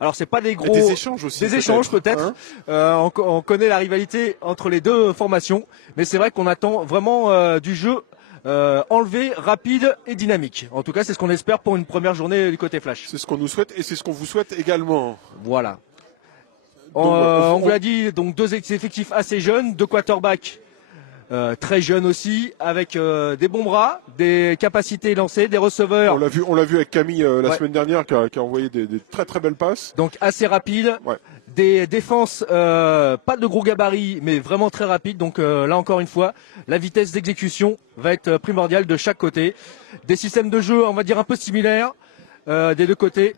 Alors c'est pas des gros, des échanges aussi. des échanges peut-être. Hein, On connaît la rivalité entre les deux formations, mais c'est vrai qu'on attend vraiment du jeu enlevé, rapide et dynamique. En tout cas, c'est ce qu'on espère pour une première journée du côté Flash. c'est ce qu'on nous souhaite et c'est ce qu'on vous souhaite également. Voilà. Donc, On vous l'a dit, donc deux effectifs assez jeunes, deux quarterbacks très jeunes aussi, avec des bons bras, des capacités lancées, des receveurs. On l'a vu avec Camille la Ouais. semaine dernière qui a envoyé des très très belles passes. Donc assez rapides. Ouais. Des défenses pas de gros gabarits, mais vraiment très rapides. Donc là encore une fois, la vitesse d'exécution va être primordiale de chaque côté. Des systèmes de jeu, on va dire un peu similaires des deux côtés.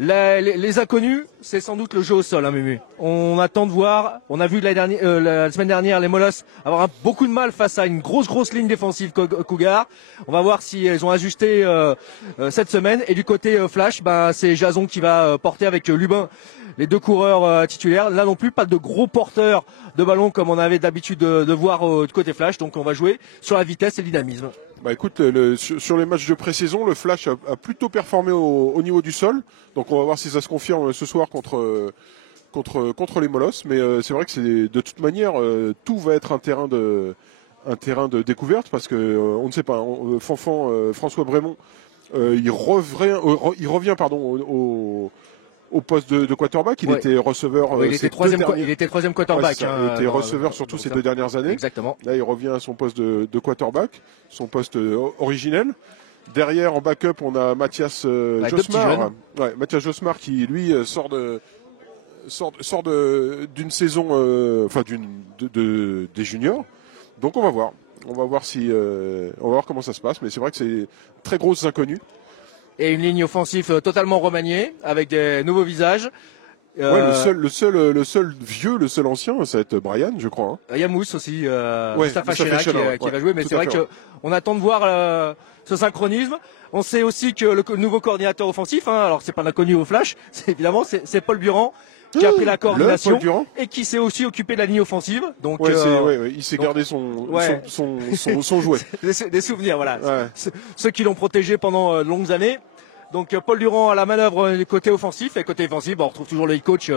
Les inconnus, c'est sans doute le jeu au sol, hein, Mumu. On attend de voir. On a vu la semaine dernière les Molosses avoir beaucoup de mal face à une grosse ligne défensive Cougar. On va voir si elles ont ajusté cette semaine. Et du côté Flash, c'est Jason qui va porter avec Lubin les deux coureurs titulaires. Là non plus, pas de gros porteurs de ballon comme on avait d'habitude de voir du côté Flash. Donc on va jouer sur la vitesse et le dynamisme. Bah écoute, sur les matchs de pré-saison, le Flash a plutôt performé au niveau du sol. Donc on va voir si ça se confirme ce soir contre les Molosses. Mais c'est vrai que c'est de toute manière, tout va être un terrain de découverte parce que on ne sait pas. Fanfan, François Brémond, il revient au poste de quarterback. Il était receveur. Il était troisième quarterback. Il était receveur surtout ces 2 dernières années. Exactement. Là, il revient à son poste de quarterback, son poste originel. Derrière, en backup, on a Mathias Josmar. Ouais, Mathias Josmar qui, lui, sort d'une saison, des juniors. Donc, on va voir. On va voir comment ça se passe. Mais c'est vrai que c'est très grosses inconnues. Et une ligne offensive totalement remaniée, avec des nouveaux visages. Ouais, le seul vieux, le seul ancien, ça va être Brian, je crois. Hein. Yamous aussi, Mustafa Chena qui va jouer, mais c'est vrai qu'on attend de voir ce synchronisme. On sait aussi que le nouveau coordinateur offensif, alors c'est pas l'inconnu au Flash, c'est Paul Buran qui a pris la coordination et qui s'est aussi occupé de la ligne offensive. Donc, il s'est gardé son jouet. des souvenirs, voilà. Ouais. Ceux qui l'ont protégé pendant de longues années. Donc Paul Durand à la manœuvre du côté offensif et côté défensif, on retrouve toujours le coach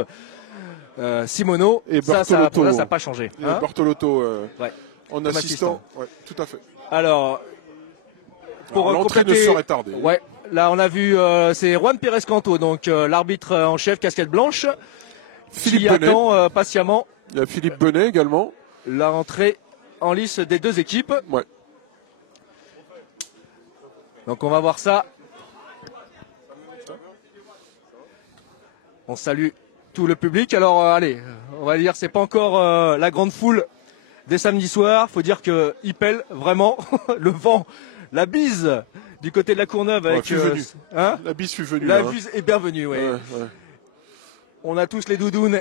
Simono. Et ça n'a pas changé. Et Bartolotto en comme assistant. Ouais, tout à fait. Alors, pour l'entrée ne serait tardée. Ouais, là on a vu c'est Juan Pérez Canto, donc l'arbitre en chef casquette blanche, qui attend patiemment. Il y a Philippe Benet également. La rentrée en lice des deux équipes. Ouais. Donc on va voir ça. On salue tout le public. Alors allez, on va dire c'est pas encore la grande foule des samedis soirs. Faut dire que il pèle vraiment le vent, la bise du côté de la Courneuve avec la bise fut venue. La bise est bienvenue, ouais. On a tous les doudounes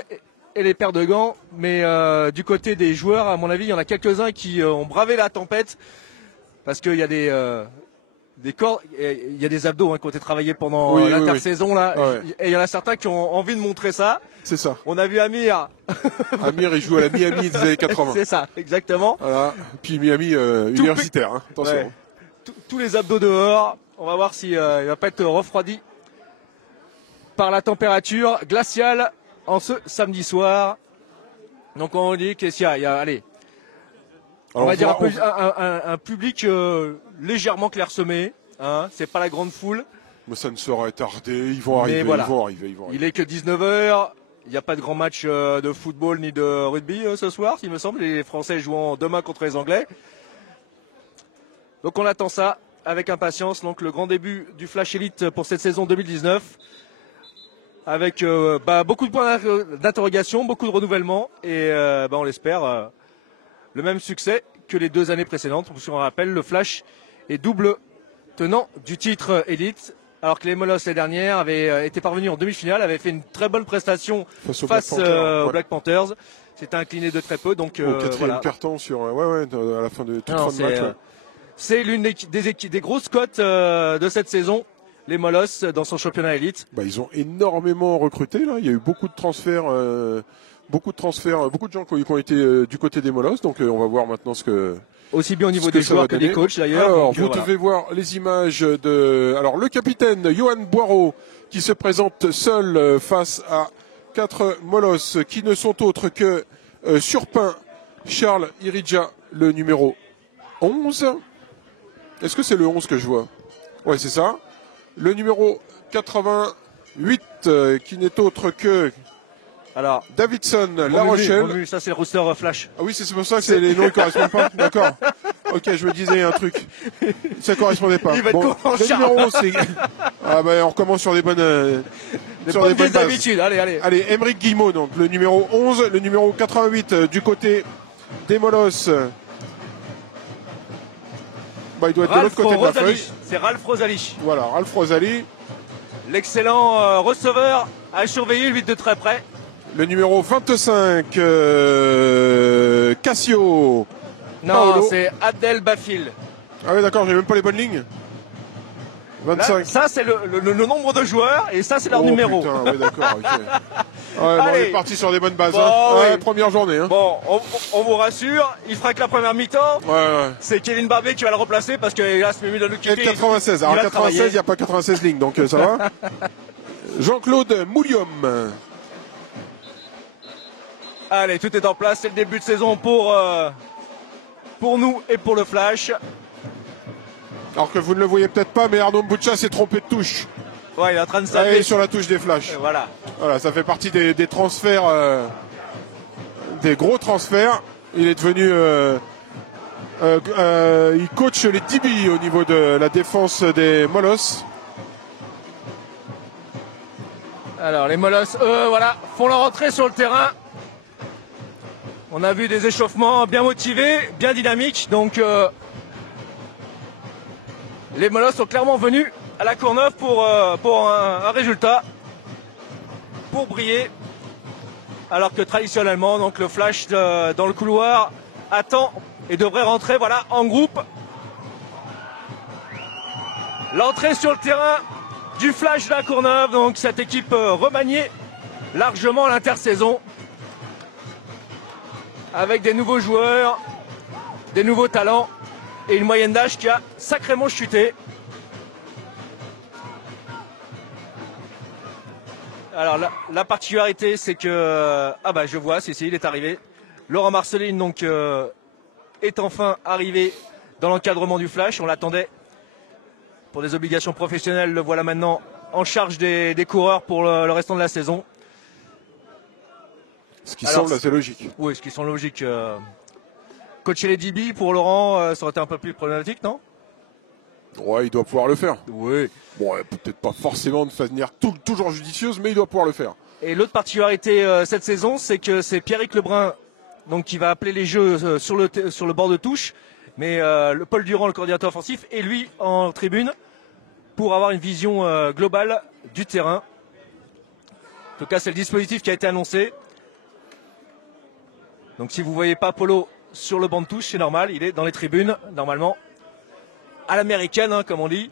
et les paires de gants, mais du côté des joueurs, à mon avis, il y en a quelques-uns qui ont bravé la tempête parce qu'il y a des corps, il y a des abdos qui ont été travaillés pendant l'intersaison là, et il y en a certains qui ont envie de montrer ça. C'est ça. On a vu Amir. Amir, il joue à la Miami des années 80. C'est ça, exactement. Voilà. Puis Miami universitaire, hein. Attention. Ouais. Tous les abdos dehors. On va voir si il va pas être refroidi par la température glaciale en ce samedi soir. Donc on dit qu'il y a allez. On va dire un public légèrement clairsemé, c'est pas la grande foule. Mais ça ne sera tardé, ils vont arriver. Il est que 19h, il n'y a pas de grand match de football ni de rugby ce soir, il me semble, les Français jouant demain contre les Anglais. Donc on attend ça avec impatience, donc le grand début du Flash Elite pour cette saison 2019. Avec beaucoup de points d'interrogation, beaucoup de renouvellement et on l'espère le même succès que les 2 années précédentes. On rappelle, le Flash est double tenant du titre Elite, alors que les Molosses l'année dernière avaient été parvenus en demi-finale, avaient fait une très bonne prestation face aux Black Panthers. C'était incliné de très peu, donc au quatrième carton à la fin de toute fin de match. C'est l'une des grosses cotes de cette saison. Les Molosses dans son championnat élite. Ils ont énormément recruté là. Il y a eu beaucoup de transferts, beaucoup de gens qui ont été du côté des Molosses. Donc on va voir maintenant ce que. Aussi bien au niveau des joueurs que des coachs d'ailleurs. Alors vous devez voir les images de. Alors le capitaine Johan Boireau qui se présente seul face à 4 molosses qui ne sont autres que Surpin, Charles Irija, le numéro 11. Est-ce que c'est le 11 que je vois? Ouais, c'est ça. Le numéro 88 qui n'est autre que Alors, Davidson, La Rochelle. Romu, ça c'est le rooster Flash. Ah oui, c'est pour ça que les noms ne correspondent pas. D'accord. Ok, je me disais un truc. Ça correspondait pas. Il va être Bon, content, le Charles. numéro 11, c'est... Ah ben, on recommence sur des bonnes... Des sur bonnes des bonnes bases. habitudes. Allez, allez. Allez, Émeric Guillemot, donc le numéro 11, le numéro 88 du côté des molosses. Bah, il doit être de l'autre côté de la feuille. C'est Ralph Rosalie. Voilà, Ralph Rosalie. L'excellent receveur à surveiller, lui de très près. Le numéro 25, Cassio. Non, Paolo. c'est Abdel Bafil. Ah oui, d'accord, j'ai même pas les bonnes lignes. 25. Là, ça c'est le nombre de joueurs et ça c'est leur numéro. Putain, oui, d'accord, ok. Ouais, bon, on Allez. est parti sur des bonnes bases. Bon, hein. Ouais, oui. première journée. Hein. Bon, on vous rassure, il fera que la première mi-temps. Ouais. C'est Kevin Barbier qui va le remplacer parce que là, c'est Mimi de Et le 96. Alors, 96, il n'y a pas 96 lignes, donc ça va. Jean-Claude Moulium. Allez, tout est en place, c'est le début de saison pour nous et pour le Flash. Alors que vous ne le voyez peut-être pas, mais Arnaud Mboucha s'est trompé de touche. Ouais, il est en train de Il s'appeler. est sur la touche des flashs. Voilà. Voilà, ça fait partie des transferts, des gros transferts. Il est devenu... il coach les DB au niveau de la défense des molosses. Alors, les molosses, voilà, font leur entrée sur le terrain. On a vu des échauffements bien motivés, bien dynamiques. Donc, les molosses sont clairement venus à la Courneuve pour un résultat, pour briller. Alors que traditionnellement, donc le Flash dans le couloir attend et devrait rentrer, voilà, en groupe. L'entrée sur le terrain du Flash de la Courneuve, donc cette équipe remaniée largement à l'intersaison, avec des nouveaux joueurs, des nouveaux talents et une moyenne d'âge qui a sacrément chuté. Alors la particularité, c'est que ah bah je vois, si il est arrivé. Laurent Marceline donc est enfin arrivé dans l'encadrement du Flash. On l'attendait pour des obligations professionnelles. Le voilà maintenant en charge des coureurs pour le restant de la saison. Ce qui semble assez logique. Oui, ce qui semble logique. Coacher les DB pour Laurent, ça aurait été un peu plus problématique, non? Ouais, il doit pouvoir le faire. Oui. Bon, peut-être pas forcément de manière toujours judicieuse, mais il doit pouvoir le faire. Et l'autre particularité cette saison, c'est que c'est Pierrick Lebrun donc, qui va appeler les jeux sur le bord de touche. Mais le Paul Durand, le coordinateur offensif, est lui en tribune pour avoir une vision globale du terrain. En tout cas, c'est le dispositif qui a été annoncé. Donc si vous ne voyez pas Polo sur le banc de touche, c'est normal, il est dans les tribunes, normalement, à l'américaine, hein, comme on dit,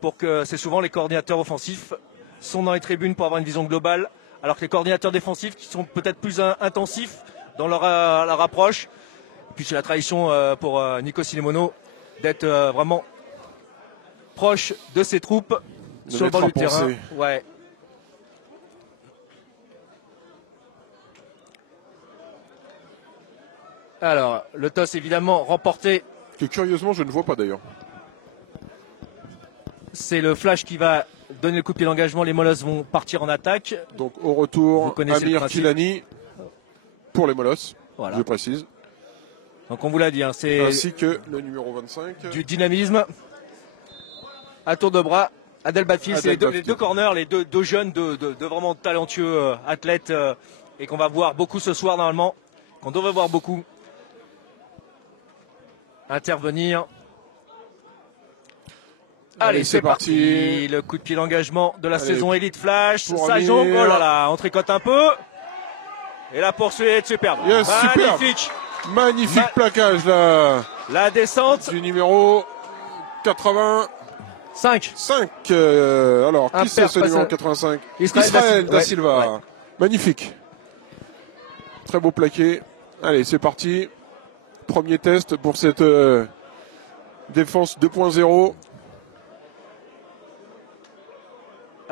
pour que c'est souvent les coordinateurs offensifs sont dans les tribunes pour avoir une vision globale, alors que les coordinateurs défensifs qui sont peut-être plus intensifs dans leur approche. Puis c'est la tradition pour Nico Silemono d'être vraiment proche de ses troupes sur le bord du terrain. Ouais. Alors, le toss évidemment remporté. Que curieusement, je ne vois pas d'ailleurs. C'est le Flash qui va donner le coup de pied d'engagement. Les molosses vont partir en attaque. Donc au retour, Amir Kilani pour les molosses, voilà. Je précise. Donc on vous l'a dit, hein, c'est ainsi que le numéro 25. Du dynamisme. À tour de bras. Adel Batfield, c'est les deux corners, les deux jeunes, deux vraiment talentueux athlètes et qu'on va voir beaucoup ce soir normalement, qu'on devrait voir beaucoup intervenir. Allez, c'est parti. Le coup de pied d'engagement de la saison Elite Flash. Ça jongle, oh là là, on tricote un peu. Et la poursuite, superbe. Yes, magnifique. Magnifique plaquage là. La descente. Du numéro 85. Alors, qui c'est ce numéro 85? Israël Da Silva. Ouais. Magnifique. Très beau plaqué. Allez, c'est parti. Premier test pour cette défense 2.0.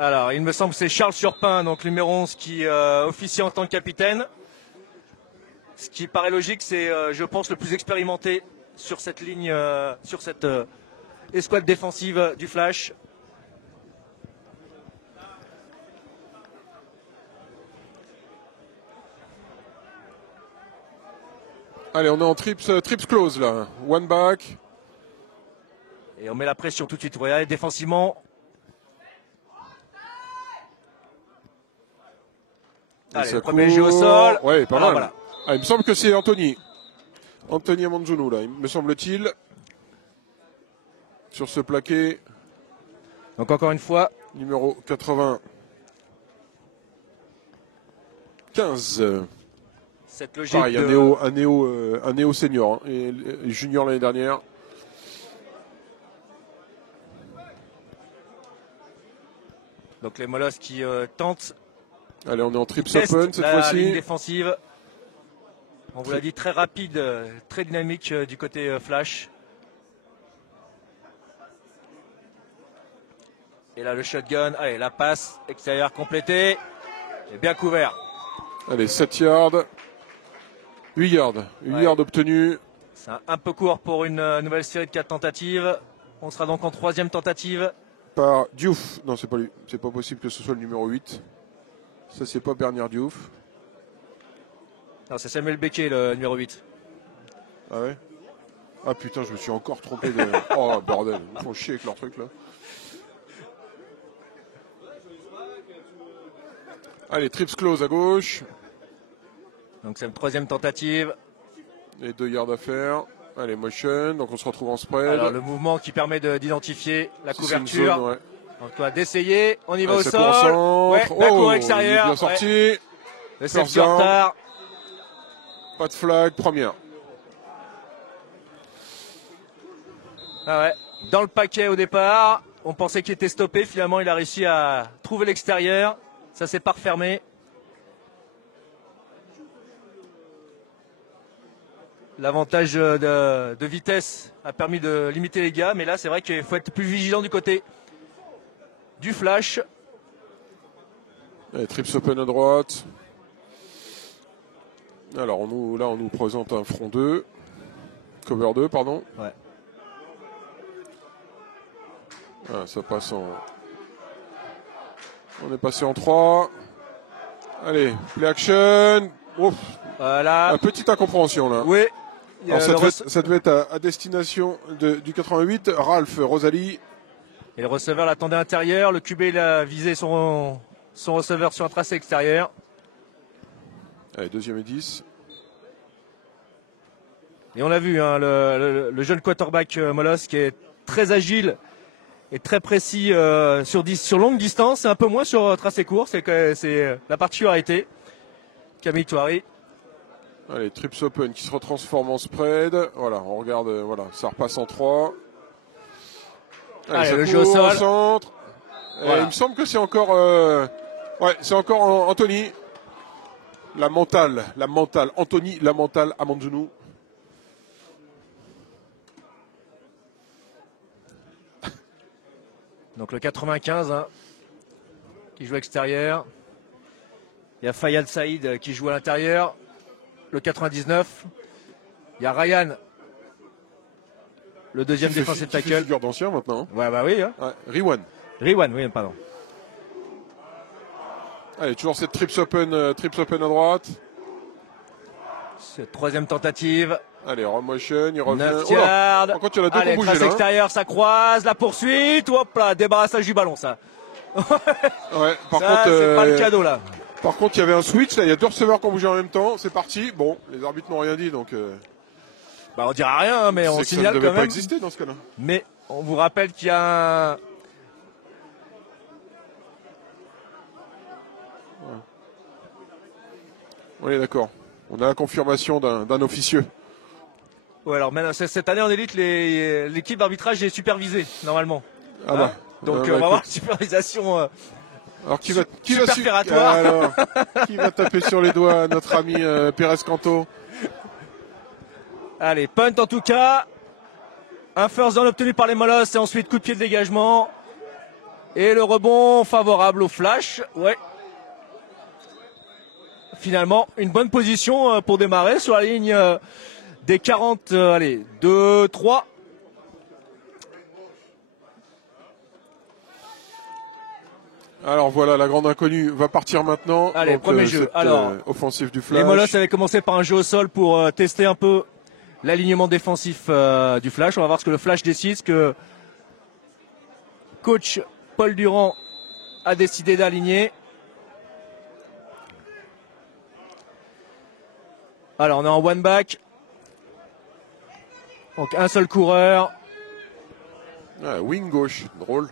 Alors, il me semble que c'est Charles Surpin, donc numéro 11, qui officie en tant que capitaine. Ce qui paraît logique, c'est, je pense, le plus expérimenté sur cette ligne, sur cette escouade défensive du Flash. Allez, on est en trips close là. One back. Et on met la pression tout de suite. Regardez, défensivement. Allez, le premier jeu au sol. Ouais, pas mal. Voilà. Ah, il me semble que c'est Anthony. Anthony Amanzonou, là, me semble-t-il. Sur ce plaqué. Donc encore une fois. Numéro 95. Cette logique pareil, un néo senior, hein, et junior l'année dernière. Donc les Molosses qui tentent. Allez, on est en trips open cette fois-ci. Ligne défensive. On vous l'a dit, très rapide, très dynamique du côté Flash. Et là le shotgun, allez, la passe extérieure complétée. Et bien couvert. Allez, 7 yards. 8 yards. 8 yards obtenus. C'est un peu court pour une nouvelle série de 4 tentatives. On sera donc en 3e tentative. Par Diouf. Non, c'est pas lui. C'est pas possible que ce soit le numéro 8. Ça, c'est pas Bernard Diouf. Non, c'est Samuel Becquet, le numéro 8. Ah ouais? Ah putain, je me suis encore trompé de... Oh bordel, ils font chier avec leur truc là. Allez, trips close à gauche. Donc c'est une 3e tentative. Et 2 yards à faire. Allez, motion, donc on se retrouve en spread. Alors le mouvement qui permet d'identifier la couverture. Zone, ouais. Donc toi d'essayer, on y va au ça sol. Ouais, la cour extérieure. Bien sorti. Ouais. Le safety en retard. Pas de flag, première. Ah ouais. Dans le paquet au départ, on pensait qu'il était stoppé. Finalement, il a réussi à trouver l'extérieur. Ça s'est pas refermé. L'avantage de vitesse a permis de limiter les gars, mais là c'est vrai qu'il faut être plus vigilant du côté du Flash. Allez, trips open à droite. Alors là on nous présente un front 2. Cover 2, pardon. Ouais. Ah, ça passe en... On est passé en 3. Allez, play action. Ouf. Voilà. Une petite incompréhension là. Oui. Alors, ça devait être à destination du 88, Ralph Rosalie. Et le receveur l'attendait intérieur. Le QB il a visé son receveur sur un tracé extérieur. Allez, 2e et 10. Et on l'a vu, hein, le jeune quarterback Molosse qui est très agile et très précis sur longue distance. C'est un peu moins sur tracé court. C'est la particularité. Camille Touari. Allez, trips open qui se retransforme en spread. Voilà, on regarde, voilà, ça repasse en 3. Allez, le jeu au sol. Centre. Voilà. Il me semble que c'est encore, ouais, c'est encore Anthony. La mentale, Anthony, la mentale, Amanzonou. Donc le 95 hein, qui joue extérieur. Il y a Fayad Saïd qui joue à l'intérieur. Le 99. Il y a Ryan, le 2e défensif tackle. Qui fait figure d'ancien maintenant. Ouais, bah oui. Hein. Ouais, Riwan, oui, pardon. Allez, toujours cette trips open à droite. C'est 3e tentative. Allez, motion, il revient. 9 yards. Par contre, il y en a deux Allez, qui ont bougé trace là. extérieure, ça croise, la poursuite. Hop là, débarrassage du ballon, ça. Ouais, par ça, contre, c'est pas le cadeau là. Par contre, il y avait un switch, là, il y a 2 receveurs qui ont bougé en même temps, c'est parti. Bon, les arbitres n'ont rien dit, donc... Bah, on dira rien, hein, mais on signale ça ne devait quand même. pas exister dans ce cas-là. Mais on vous rappelle qu'il y a un... On est d'accord. On a la confirmation d'un officieux. Ouais, alors maintenant, cette année en élite, l'équipe d'arbitrage est supervisée, normalement. Ah bah. Donc on va écoute. avoir une supervision... Alors qui superfératoire. Qui va taper sur les doigts à notre ami Pérez Canto? Allez, punt en tout cas. Un first down obtenu par les Molosses et ensuite coup de pied de dégagement. Et le rebond favorable au flash. Ouais. Finalement, une bonne position pour démarrer sur la ligne des 40. Allez, 2, 3. Alors voilà, la grande inconnue va partir maintenant. Allez, donc, premier jeu. Alors, offensive du flash. Les Molosses avaient commencé par un jeu au sol pour tester un peu l'alignement défensif du flash. On va voir ce que le flash décide, ce que coach Paul Durand a décidé d'aligner. Alors, on est en one back. Donc, un seul coureur. Ah, wing gauche, drôle.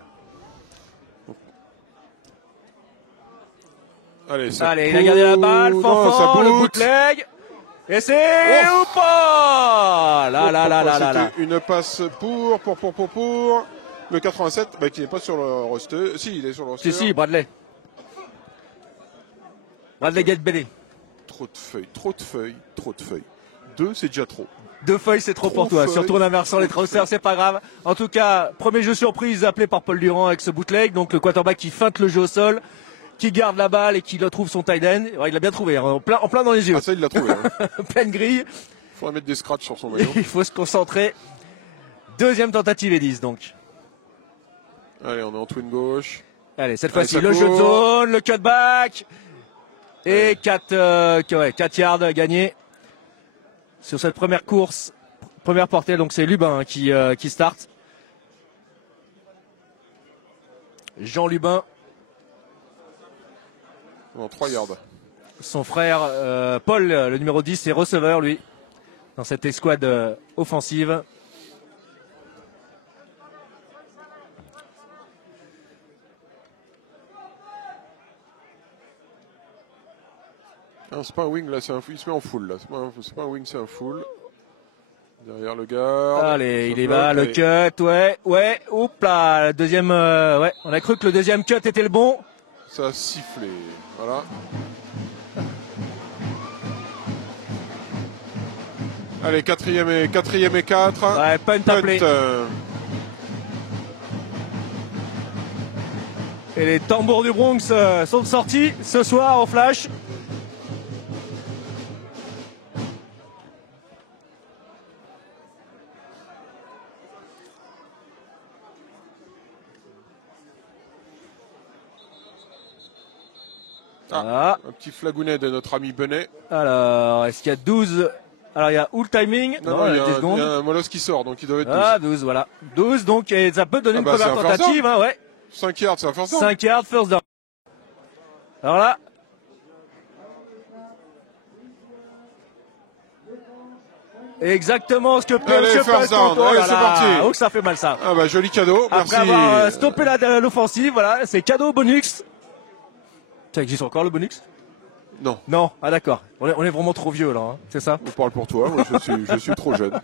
Allez, il a gardé la balle, Fanfan, le bootleg. Et c'est ou pas. Là. C'était une passe pour le 87, qui n'est pas sur le roster. Si, il est sur le roster. Si, Bradley Gatbelly. Trop de feuilles. 2, c'est déjà trop. 2 feuilles, c'est trop pour toi. Surtout en inversant les trousers, c'est pas grave. En tout cas, premier jeu surprise appelé par Paul Durand avec ce bootleg. Donc le quarterback qui feinte le jeu au sol, qui garde la balle et qui retrouve son tight end. Ouais, il l'a bien trouvé, hein, en plein dans les yeux. Ah, ça, il l'a trouvé. Hein. Pleine grille. Il faudrait mettre des scratchs sur son maillot. Il faut se concentrer. Deuxième tentative et 10 donc. Allez, on est en twin gauche. Allez, cette fois-ci, le jeu de zone, le cutback. Et 4 yards gagnés sur cette première course, première portée. Donc c'est Lubin qui start. Jean Lubin. En 3 yards. Son frère Paul, le numéro 10, est receveur lui, dans cette escouade offensive. Non, c'est pas un wing là, il se met en full là. C'est pas un wing, c'est un full. Derrière le garde. Allez, il est bas, le cut, ouais, oups là, le deuxième, on a cru que le deuxième cut était le bon. Ça a sifflé, voilà. Allez, quatrième et 4. Ouais, punt appelé. Et les tambours du Bronx sont sortis ce soir au flash. Un petit flagounet de notre ami Benet. Alors, est-ce qu'il y a 12? Alors, il y a où le timing? Non, il y a un Molosse qui sort, donc il doit être 12. Ah, 12, voilà. 12, donc, et ça peut donner une première tentative, hein, ouais. 5 yards, c'est un first down. 5 yards, first down. Alors là. Exactement ce que peut Allez, first down. Allez, c'est parti. Oh, que ça fait mal, ça. Ah, bah, joli cadeau. Merci. Après avoir stoppé l'offensive, voilà, c'est cadeau bonus. Ça existe encore le bonus? Non. Non, ah d'accord. On est vraiment trop vieux là, hein, c'est ça? On parle pour toi, moi je suis trop jeune.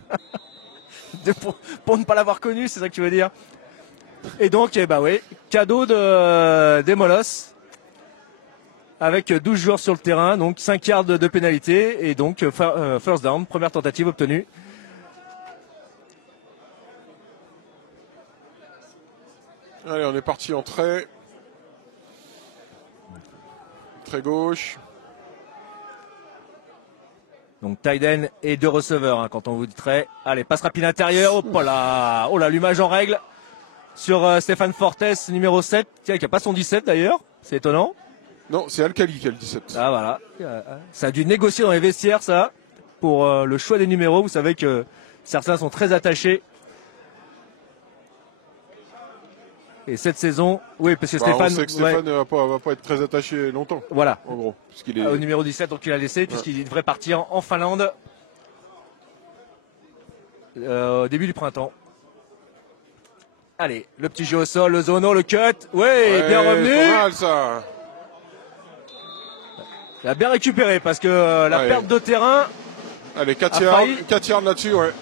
pour ne pas l'avoir connu, c'est ça que tu veux dire? Et donc, cadeau des Molosses. Avec 12 joueurs sur le terrain, donc 5 yards de pénalité. Et donc, first down, première tentative obtenue. Allez, on est parti en trait. Très gauche. Donc Tyden et 2 receveurs hein, quand on vous dit trait. Allez, passe rapide intérieur. Oh là, l'allumage en règle sur Stéphane Fortes, numéro 7. Tiens, qui n'a pas son 17 d'ailleurs. C'est étonnant. Non, c'est Alcali qui a le 17. Ah voilà. Ça a dû négocier dans les vestiaires ça. Pour le choix des numéros. Vous savez que certains sont très attachés. Et cette saison, oui, parce que Stéphane... On sait que Stéphane va pas être très attaché longtemps. Voilà. En gros. Puisqu'il est... Au numéro 17, donc il a laissé, puisqu'il devrait partir en Finlande au début du printemps. Allez, le petit jeu au sol, le zono, le cut. Ouais, bien revenu. C'est pas mal, ça. Il a bien récupéré parce que la perte de terrain. Allez, 4 yards là-dessus, ouais.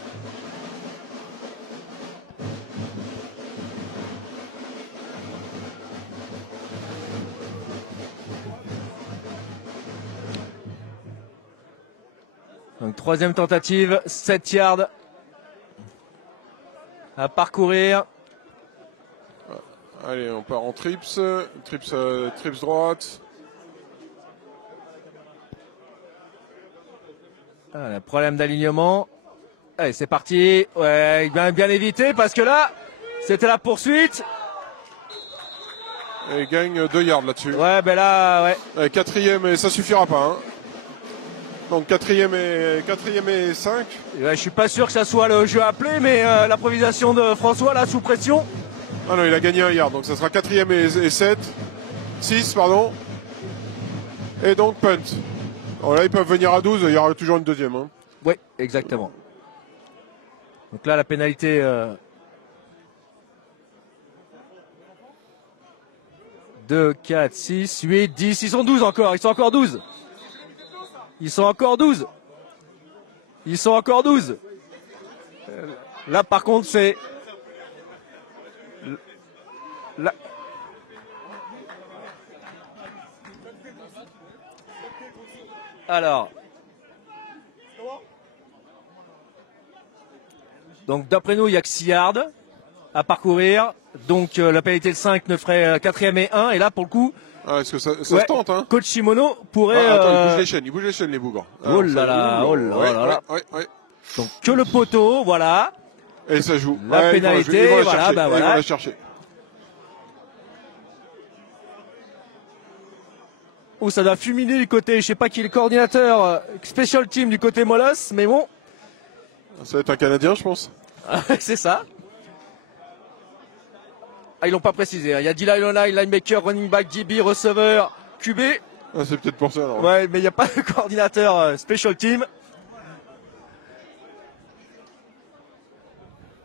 Donc troisième tentative, 7 yards à parcourir. Allez, on part en trips. Trips droite. Ah, problème d'alignement. Allez, c'est parti. Ouais, bien évité parce que là, c'était la poursuite. Et il gagne 2 yards là-dessus. Ouais, ben là, ouais. Et quatrième, et ça suffira pas. Hein. Donc quatrième et 5. Ouais, je suis pas sûr que ça soit le jeu appelé, mais l'improvisation de François là sous pression. Ah non, il a gagné 1 yard, donc ça sera quatrième et 7. 6, pardon. Et donc punt. Alors là, ils peuvent venir à 12, il y aura toujours une deuxième. Hein. Oui, exactement. Donc là, la pénalité... 2, 4, 6, 8, 10, ils sont 12 encore, ils sont encore 12. Ils sont encore 12. Ils sont encore 12. Là, par contre, c'est... Là... Alors... Donc, d'après nous, il n'y a que 6 yards à parcourir. Donc, la pénalité de 5 ne ferait 4e et 1. Et là, pour le coup... Ah, est-ce que ça se tente, hein? Coach Shimono pourrait... attends, il bouge les chaînes, les bougres. Oh là là, oh là là. Ouais. Donc, que le poteau, voilà. Et ça joue. La pénalité, ils vont voilà, chercher, bah voilà. Ils vont la chercher. Oh, ça doit fulminer du côté, je sais pas qui est le coordinateur special team du côté Molos, mais bon. Ça va être un Canadien, je pense. C'est ça. Ah, ils l'ont pas précisé. Il y a D-line, online, linebacker, running back, DB, receveur, QB. Ah, c'est peut-être pour ça, alors. Ouais, mais il n'y a pas de coordinateur special team.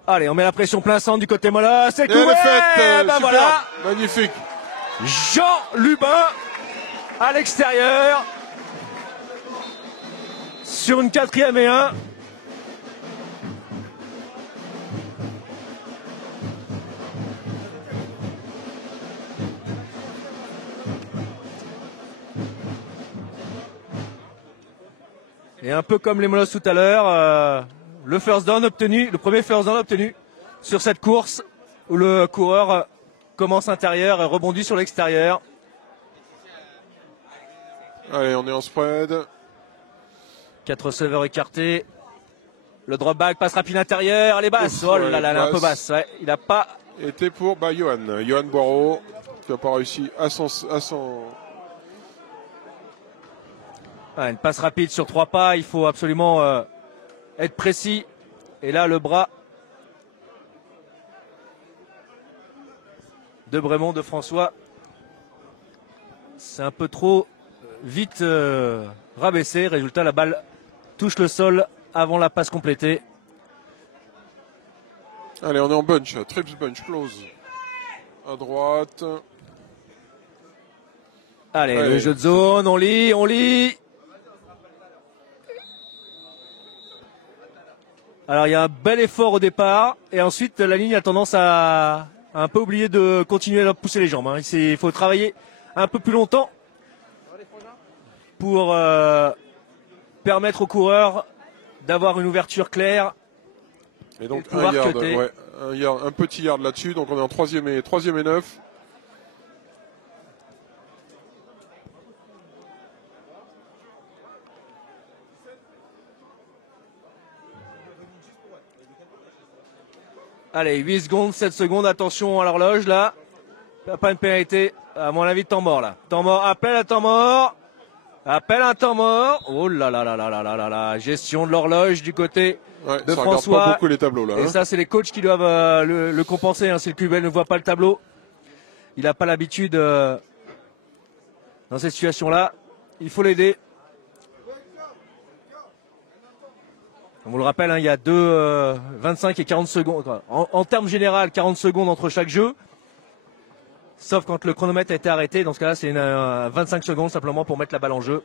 Allez, on met la pression plein centre du côté Molos. C'est couvert. Bah voilà. Magnifique. Jean Lubin à l'extérieur sur une 4e et 1. Et un peu comme les Molos tout à l'heure, le first down obtenu, le premier first down obtenu sur cette course où le coureur commence intérieur et rebondit sur l'extérieur. Allez, on est en spread. 4 receveurs écartés. Le drop back passe rapide intérieur, elle est basse. Ouf, oh là là, elle est un peu basse. basse. Ouais, il n'a pas. Était pour Johan Boireau, qui n'a pas réussi à son... Ouais, une passe rapide sur 3 pas, il faut absolument être précis. Et là, le bras de Brémond, de François, c'est un peu trop vite rabaissé. Résultat, la balle touche le sol avant la passe complétée. Allez, on est en bunch. Trips bunch, close. À droite. Allez, le jeu de zone, on lit. Alors, il y a un bel effort au départ. Et ensuite, la ligne a tendance à un peu oublier de continuer à pousser les jambes. Hein. Il faut travailler un peu plus longtemps pour permettre aux coureurs d'avoir une ouverture claire. Et donc et pouvoir cutter. un petit yard là-dessus. Donc on est en 3e et 9. Allez, 8 secondes, 7 secondes, attention à l'horloge là. Pas une pénalité, à mon avis, temps mort là. Temps mort, appel à temps mort. Appel à un temps mort. Oh là là là là là là là là. Gestion de l'horloge du côté de ça François. regarde pas beaucoup les tableaux là. Et ça, c'est les coachs qui doivent le compenser. Hein. Si le QB ne voit pas le tableau, il n'a pas l'habitude dans cette situation-là. Il faut l'aider. On vous le rappelle, hein, il y a 25 et 40 secondes. En termes général, 40 secondes entre chaque jeu. Sauf quand le chronomètre a été arrêté. Dans ce cas-là, c'est 25 secondes simplement pour mettre la balle en jeu.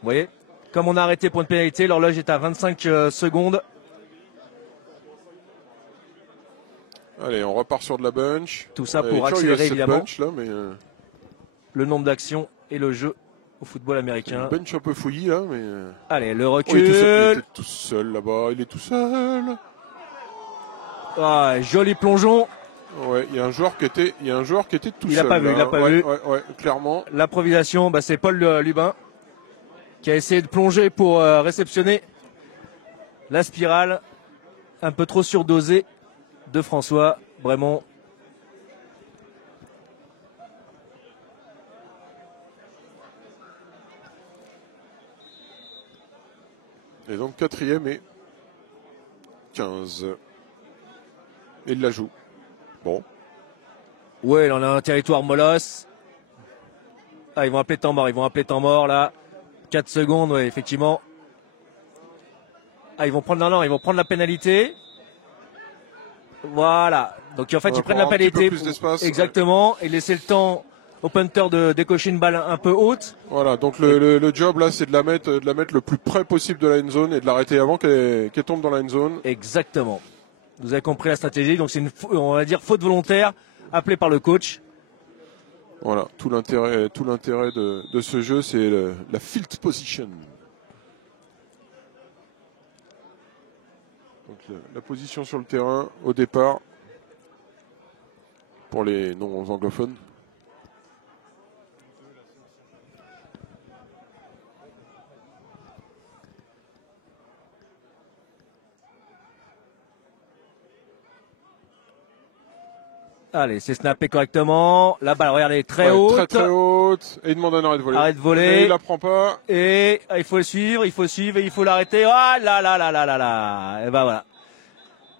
Vous voyez, comme on a arrêté pour une pénalité, l'horloge est à 25 secondes. Allez, on repart sur de la bunch. Tout ça pour accélérer évidemment bunch, là, mais le nombre d'actions et le jeu au football américain. Une bunch un peu fouillis là, mais... Allez, le recul. il était tout seul là-bas, il est tout seul. Ah, joli plongeon. Ouais, il y a un joueur qui était tout seul. Il l'a pas vu. Ouais, clairement. L'improvisation, c'est Paul Lubin qui a essayé de plonger pour réceptionner la spirale un peu trop surdosée de François Brémond. Et donc 4e et 15. Et il la joue. Bon. Ouais, là on a un territoire molosse. Ah, ils vont appeler temps mort, là. 4 secondes, ouais, effectivement. Ah, ils vont prendre la pénalité. Voilà. Donc en fait, ils prennent la pénalité. Exactement. Et laisser le temps au punter de décocher une balle un peu haute. Voilà, donc le job là, c'est de la mettre le plus près possible de la end zone et de l'arrêter avant qu'elle tombe dans la end zone. Exactement. Vous avez compris la stratégie. Donc c'est on va dire, faute volontaire appelée par le coach. Voilà, tout l'intérêt de ce jeu, c'est la field position. Donc la position sur le terrain au départ pour les non anglophones. Allez, c'est snappé correctement. La balle, regardez, très haute. Très haute. Et il demande un arrêt de voler. Arrêt de voler. Mais il la prend pas. Et il faut le suivre et il faut l'arrêter. Ah là là là là là là. Et ben voilà.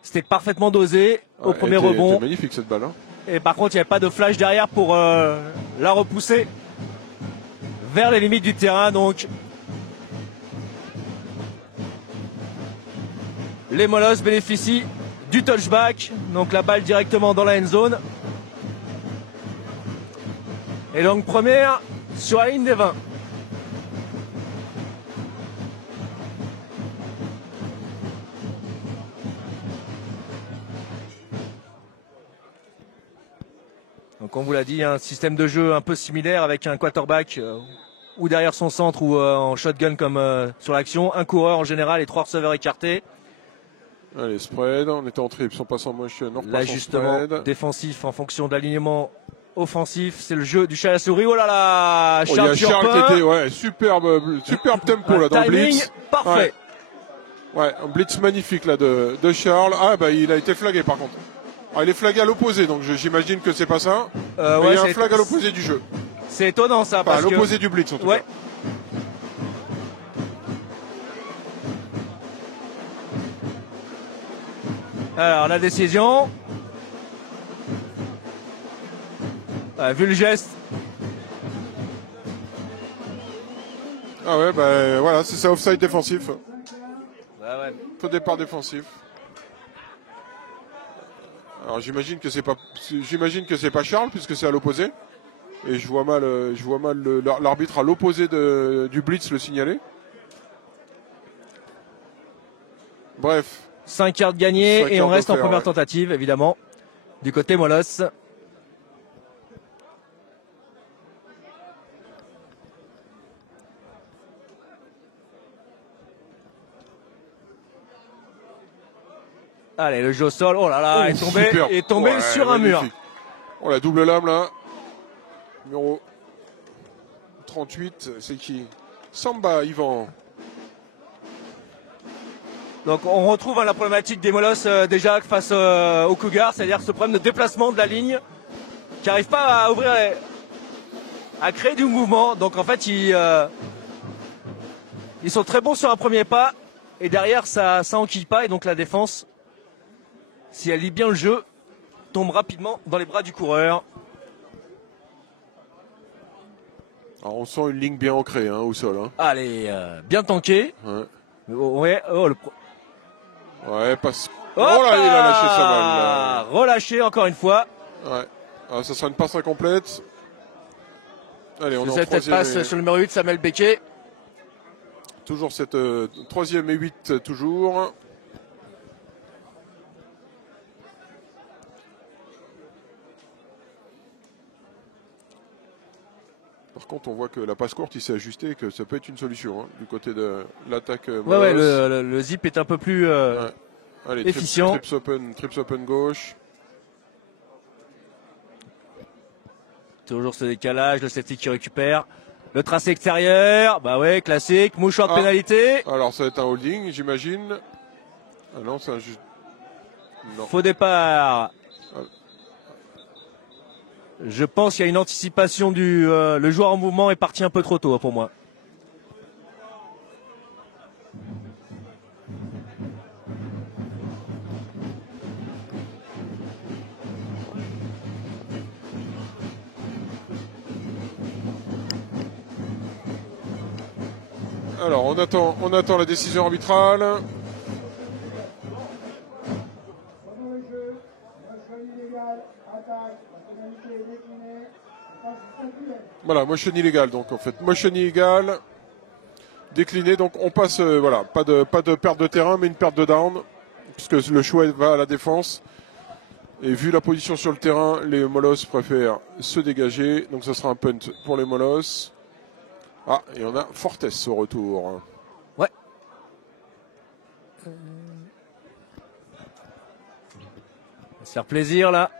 C'était parfaitement dosé au premier rebond. C'était magnifique cette balle. Hein. Et par contre, il n'y avait pas de flash derrière pour la repousser vers les limites du terrain. Donc, les Molosses bénéficient du touchback. Donc la balle directement dans la end zone. Et donc première sur la ligne des 20. Donc on vous l'a dit, un système de jeu un peu similaire avec un quarterback ou derrière son centre ou en shotgun comme sur l'action. Un coureur en général et 3 receveurs écartés. Allez, spread, on était en trips, on passe en motion, on l'ajustement défensif en fonction d'alignement offensif, c'est le jeu du chat à la souris. Oh là là, Charles, il y a Charles qui était superbe tempo là dans le blitz. Parfait. Ouais, un blitz magnifique là de Charles. Ah bah il a été flagué par contre. Ah, il est flagué à l'opposé, donc j'imagine que c'est pas ça. Mais il y a un flag à l'opposé du jeu. C'est étonnant ça, parce à l'opposé du blitz en tout cas. Alors la décision. Vu le geste. Ah ouais, bah voilà, c'est ça, offside défensif. Bah ouais. Faux départ défensif. Alors j'imagine que c'est pas Charles puisque c'est à l'opposé. Et je vois mal l'arbitre à l'opposé du blitz le signaler. Bref. 5 yards gagnés et on reste en première tentative, évidemment, du côté Molosse. Allez, le jeu au sol, oh là là, est tombé sur un mur. Oh, la double lame là. Numéro 38, c'est qui? Samba, Yvan. Donc on retrouve la problématique des Molosses déjà face aux Cougars, c'est-à-dire ce problème de déplacement de la ligne qui n'arrive pas à ouvrir, à créer du mouvement. Donc en fait ils sont très bons sur un premier pas et derrière ça enquille pas et donc la défense, si elle lit bien le jeu, tombe rapidement dans les bras du coureur. Alors on sent une ligne bien ancrée au sol. Hein. Allez, bien tanké. Ouais, ouais passe. Oh là, il a lâché sa balle. Relâché encore une fois. Ouais. Ah, ça sera une passe incomplète. Allez, on est en cette passe sur le numéro 8, Samuel Becquet. Toujours cette 3e et 8 toujours. Par contre, on voit que la passe courte, il s'est ajusté et que ça peut être une solution du côté de l'attaque. Ouais, le zip est un peu plus Allez, efficient. Trips open gauche. toujours ce décalage, le safety qui récupère. Le tracé extérieur, bah ouais, classique, mouchoir de pénalité. Alors ça va être un holding, j'imagine. Ah non, c'est un juste. Non. Faux départ. Je pense qu'il y a une anticipation du... le joueur en mouvement est parti un peu trop tôt pour moi. Alors on attend la décision arbitrale. Voilà, motion illégal donc en fait. Motion illégal, décliné, donc on passe, voilà, pas de perte de terrain mais une perte de down, puisque le choix va à la défense. Et vu la position sur le terrain, les Molosses préfèrent se dégager, donc ce sera un punt pour les Molosses. Ah, et on a Fortes au retour. Ouais. Ça va se faire plaisir là.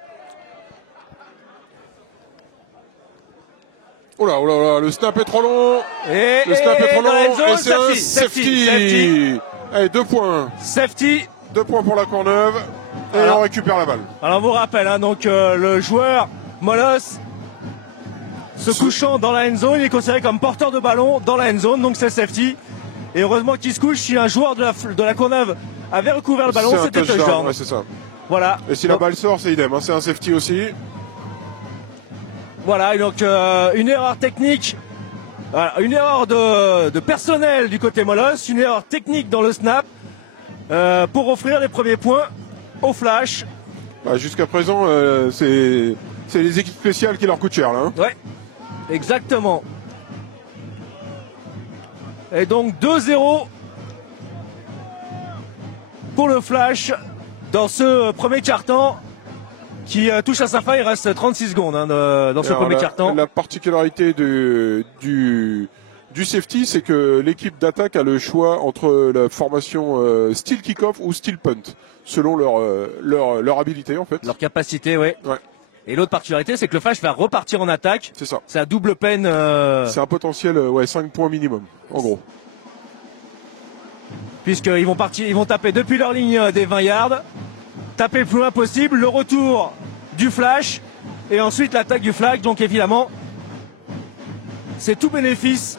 Oh là, oh là, oh là, le snap est trop long. Le snap est trop long. Et c'est un safety. safety. Allez, 2 points. Safety. 2 points pour la Courneuve. Et Alors, on récupère la balle. Alors on vous rappelle, hein, donc le joueur Molosse se couchant dans la end zone, il est considéré comme porteur de ballon dans la end zone, donc c'est safety. Et heureusement qu'il se couche, si un joueur de la Courneuve avait recouvert le ballon, c'était touchdown. Ouais, c'est ça. Voilà. Et si la balle sort, c'est idem, hein, c'est un safety aussi. Voilà, et donc une erreur technique, une erreur de personnel du côté Molosse, une erreur technique dans le snap pour offrir les premiers points au Flash. Bah, jusqu'à présent, c'est les équipes spéciales qui leur coûtent cher là. Hein. Ouais, exactement. Et donc 2-0 pour le Flash dans ce premier quart-temps qui touche à sa fin. Il reste 36 secondes hein, dans ce premier quart-temps. La particularité du safety, c'est que l'équipe d'attaque a le choix entre la formation style kick-off ou style punt, selon leur habilité en fait. Leur capacité, oui. Ouais. Et l'autre particularité, c'est que le Flash va repartir en attaque. C'est ça. C'est à double peine. C'est un potentiel 5 points minimum, en gros. Puisqu'ils vont taper depuis leur ligne des 20 yards, taper le plus loin possible, le retour du Flash et ensuite l'attaque du Flash. Donc évidemment, c'est tout bénéfice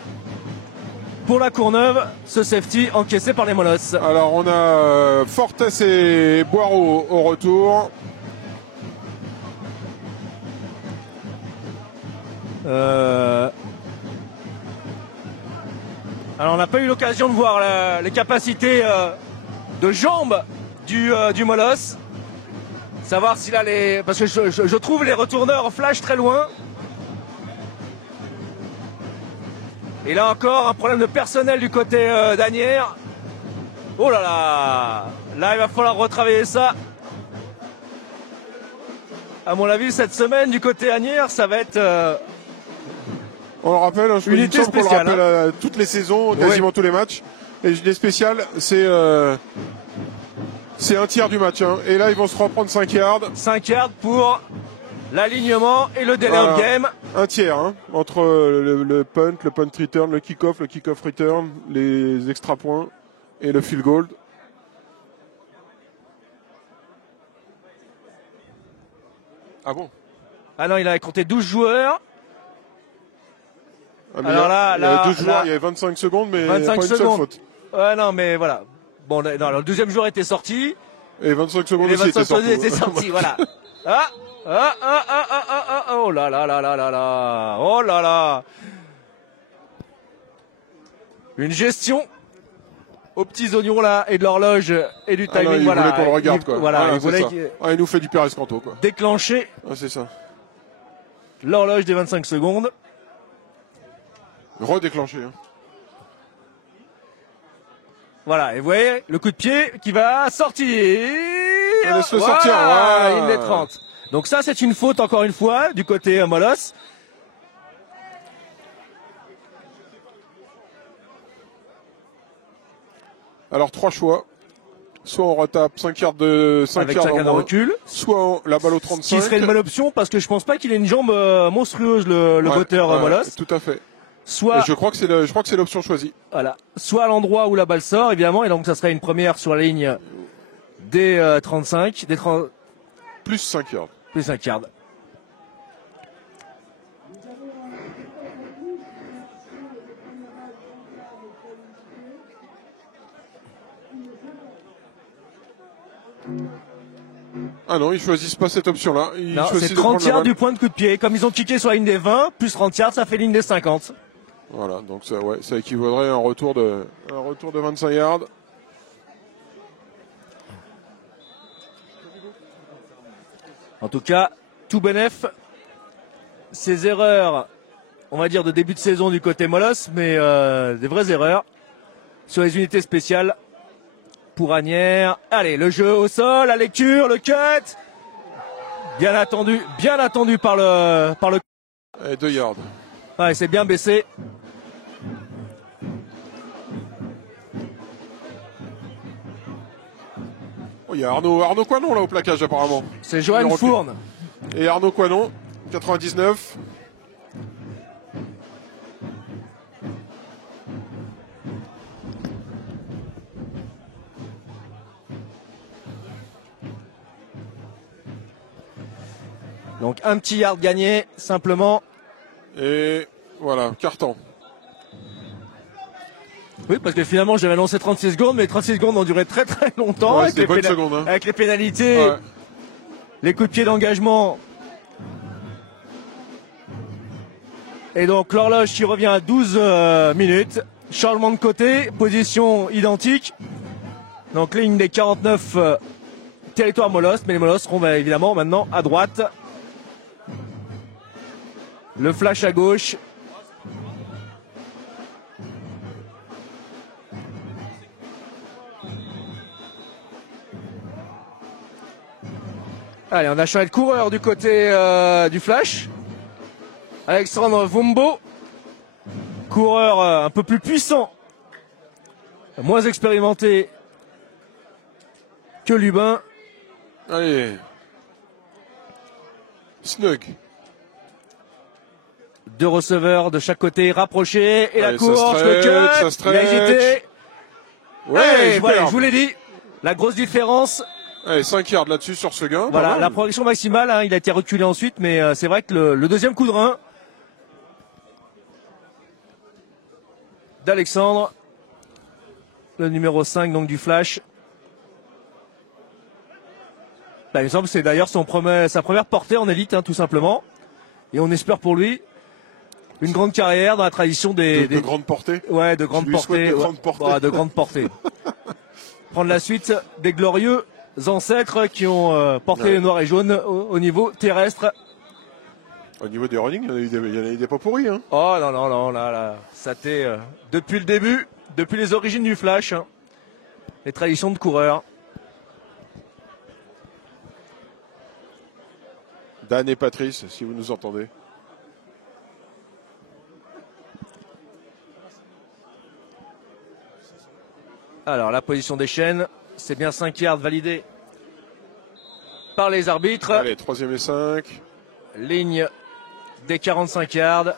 pour la Courneuve, ce safety encaissé par les Molosses. Alors on a Fortes et Boireau au retour. Alors on n'a pas eu l'occasion de voir les capacités de jambes du Molosse. Savoir s'il a les... Parce que je trouve les retourneurs Flash très loin. Et là encore, un problème de personnel du côté d'Anières. Oh là là! Là, il va falloir retravailler ça. À mon avis, cette semaine, du côté Asnières, ça va être... On le rappelle, hein, il me semble qu'on le rappelle à toutes les saisons, quasiment tous les matchs. Et l'unité spéciale, c'est un tiers du match. Hein. Et là, ils vont se reprendre 5 yards. 5 yards pour l'alignement et le delay of game. Un tiers, hein, entre le punt return, le kick-off return, les extra points et le field goal. Ah bon? Ah non, il avait compté 12 joueurs. Ah, alors là, il y avait 12 joueurs, il y avait 25 secondes, mais 25 pas une seule faute. Ouais, non, mais voilà. Bon, non, le deuxième joueur était sorti. Et 25 secondes aussi étaient sortis. Voilà. Oh là là là là là là. Oh là là. Une gestion aux petits oignons là et de l'horloge et du timing. Non, il voulait qu'on le regarde quoi. Voilà, il nous fait du Père Escanto quoi. Déclencher. Ah, c'est ça. L'horloge des 25 secondes. Redéclencher. Hein. Voilà, et vous voyez le coup de pied qui va sortir. Laisse-le sortir. Voilà. Il est 30. Donc ça, c'est une faute encore une fois du côté Molosse. Alors 3 choix. Soit on retape 5 yards de 5 avec yards 5 en yards de moins, recul. soit la balle au Ce 35. qui serait une bonne option parce que je pense pas qu'il ait une jambe monstrueuse, le Ouais, botteur ouais, Molos. tout à fait. Soit, Et je crois que c'est l'option choisie. voilà, soit à l'endroit où la balle sort, évidemment, et donc ça serait une première sur la ligne des 35, des 30, Plus 5 yards. plus 5 yards. Ah non, ils choisissent pas cette option-là. Ils Non, choisissent c'est de prendre 30 la yards balle. du point de coup de pied. Comme ils ont kické sur la ligne des 20, plus 30 yards, ça fait ligne des 50. Voilà, donc ça, ouais, ça équivaudrait à un retour de 25 yards. En tout cas, tout bénef, ces erreurs, on va dire de début de saison du côté Molos, mais des vraies erreurs sur les unités spéciales pour Agnières. Allez, le jeu au sol, la lecture, le cut. Bien attendu par le. Et 2 yards. Ouais, c'est bien baissé. Oh, il y a Arnaud Coinon là au plaquage apparemment. C'est Johan Numéro Fourne. Et Arnaud Coinon, 99. Donc un petit yard gagné, simplement. Et voilà, carton. Oui, parce que finalement j'avais annoncé 36 secondes, mais 36 secondes ont duré très très longtemps Ouais, avec, c'est des bonnes secondes, hein. avec les pénalités, Ouais. les coups de pied d'engagement. Et donc l'horloge qui revient à 12 minutes. Changement de côté, position identique. Donc ligne des 49 territoire Molos, mais les Molos seront évidemment maintenant à droite. Le flash à gauche. Allez, on a changé de coureur du côté du flash. Alexandre Vumbo, coureur un peu plus puissant, moins expérimenté que Lubin. Allez. Snug. Deux receveurs de chaque côté rapprochés et Allez, la course, ça le stretch, cut, ça stretch. il a hésité. Ouais, Allez, superbe. voilà, je vous l'ai dit, la grosse différence. Allez, 5 yards là-dessus sur ce gain. Voilà, pas mal. la progression maximale, hein, il a été reculé ensuite, mais c'est vrai que le deuxième coup de rein d'Alexandre, le numéro 5 donc du flash. Bah, il me semble que c'est d'ailleurs sa première portée en élite, hein, tout simplement. Et on espère pour lui une grande carrière dans la tradition de grande portée. Ouais, de grande Je lui souhaite portée. de grande portée. Ouais, de grande portée. Prendre la suite des glorieux ancêtres qui ont porté Ouais. les noirs et jaunes au niveau terrestre. Au niveau des running, il y en a eu des pas pourris. Hein. Oh non, non, non, là, ça t'est depuis le début, depuis les origines du flash, hein, les traditions de coureurs. Dan et Patrice, si vous nous entendez. Alors, la position des chaînes, c'est bien 5 yards validé par les arbitres. Allez, 3e et 5. Ligne des 45 yards.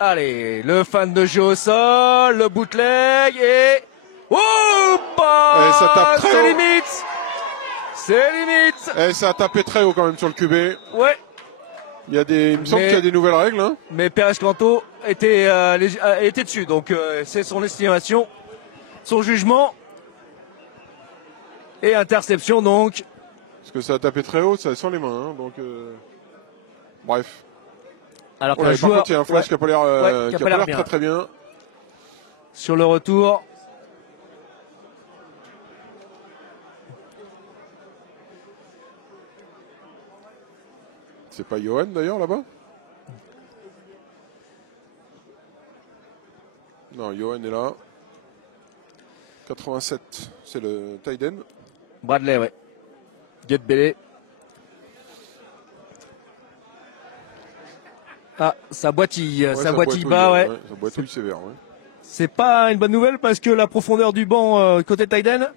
Allez, le fan de jeu au sol, le bootleg et... Oh, Et ça tape très c'est haut. limite. C'est limite. Et ça a tapé très haut quand même sur le QB. Ouais, Il me semble Mais- qu'il y a des nouvelles règles. Hein. mais Pérez Canto était dessus, donc c'est son estimation, son jugement. Et interception donc. Parce que ça a tapé très haut, ça sans les mains. Hein, donc, bref. Alors Oh qu'un là, par joueur contre, il y a un flash qui n'a pas l'air Ouais, qui a pas l'air bien. très très bien. sur le retour. C'est pas Johan d'ailleurs là-bas? Non, Johan est là. 87, c'est le Tiden. Bradley, ouais. Get Bellé. Ah, ça boitille, Ouais, ça boitille boitouille, bas, ouais. Ça boitouille sévère, ouais. C'est pas une bonne nouvelle parce que la profondeur du banc côté Tiden,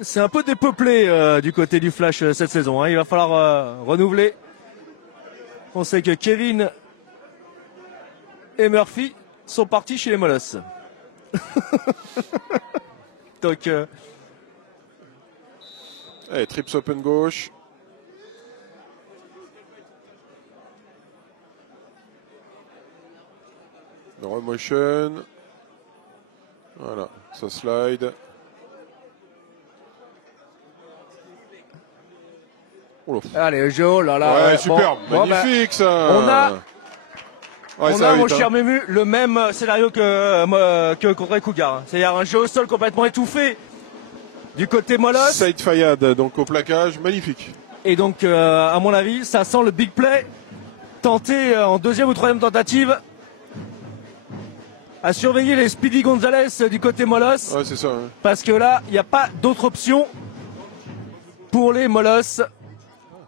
c'est un peu dépeuplé du côté du Flash cette saison. Hein. Il va falloir renouveler. On sait que Kevin et Murphy sont partis chez les Molosses. Donc, allez, trips open gauche. Le remotion. Voilà, ça slide. Oh là. Allez, Joe, là, là. Ouais, superbe, magnifique ça. On a, ouais, on a mon vite, cher Mému, le même scénario que contre les Cougars. C'est-à-dire un jeu au sol complètement étouffé du côté Molosse. Saïd Fayad, donc au plaquage, magnifique. Et donc, à mon avis, ça sent le big play tenté en deuxième ou troisième tentative. À surveiller les Speedy Gonzalez du côté Molosse. Ouais, c'est ça. Ouais. Parce que là, il n'y a pas d'autre option pour les Molosses.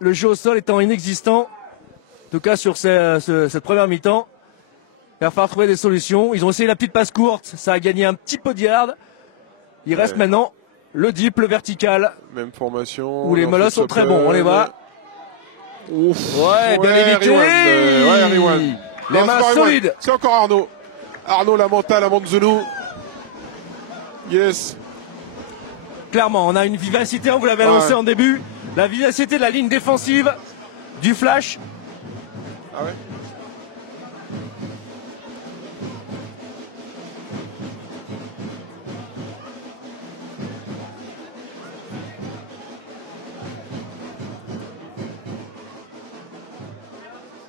Le jeu au sol étant inexistant, en tout cas sur cette première mi-temps. Il va falloir trouver des solutions. Ils ont essayé la petite passe courte, ça a gagné un petit peu de yard. Il reste maintenant le deep, le vertical. Même formation. Où les Molosses sont très bons, on les voit. Ouf. Ouais, bien évité. Ouais, les mains solides. C'est encore Arnaud. Arnaud, la mentale, à Manzounou. Yes. Clairement, on a une vivacité, on vous l'avait annoncé en début. La vivacité de la ligne défensive du Flash. Ah ouais.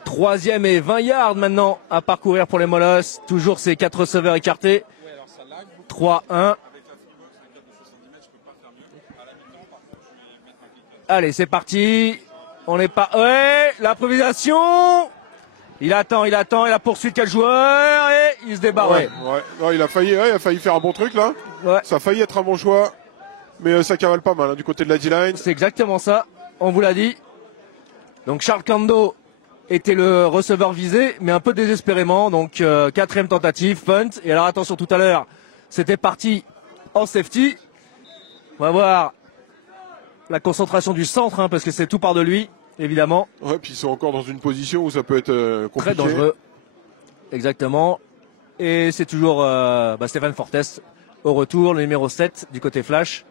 Troisième et 20 yards maintenant à parcourir pour les Molosses. Toujours ces 4 receveurs écartés. 3-1. Allez, c'est parti. On n'est pas... Ouais, l'improvisation. Il attend, et la poursuite quel joueur, et il se débarre. Ouais. Il a failli faire un bon truc là. Ouais. Ça a failli être un bon choix. Mais ça cavale pas mal hein, du côté de la D-line. C'est exactement ça, on vous l'a dit. Donc Charles Kando était le receveur visé, mais un peu désespérément. Donc quatrième tentative, punt. Et alors attention, tout à l'heure, c'était parti en safety. On va voir la concentration du centre, hein, parce que c'est tout par de lui, évidemment. Ouais, puis ils sont encore dans une position où ça peut être compliqué. Très dangereux. Exactement. Et c'est toujours Stéphane Fortes au retour, le numéro 7 du côté Flash.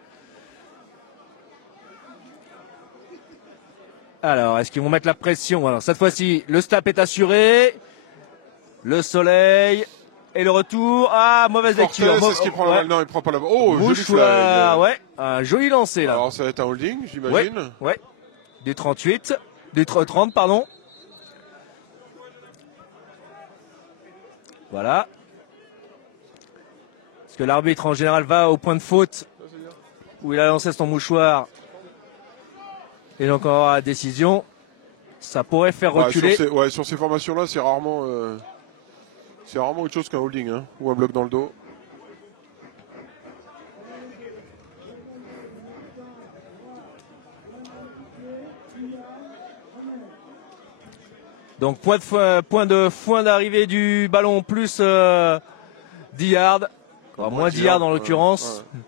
Alors, est-ce qu'ils vont mettre la pression? Alors, cette fois-ci, le snap est assuré. Le soleil. Et le retour. Ah, mauvaise lecture. Est-ce qu'il prend la balle? Non, il prend pas la balle. Oh, joli flag. Ouais, un joli lancé là. Alors, ça va être un holding, j'imagine. Ouais. Du 38. Du 30, pardon. Voilà. Parce que l'arbitre, en général, va au point de faute où il a lancé son mouchoir. Et donc, on va avoir la décision. Ça pourrait faire reculer. Sur ces formations-là, c'est rarement autre chose qu'un holding, hein, ou un bloc dans le dos. Donc, point de foin d'arrivée du ballon plus 10 yards. Moins 10 yards en l'occurrence. Ouais.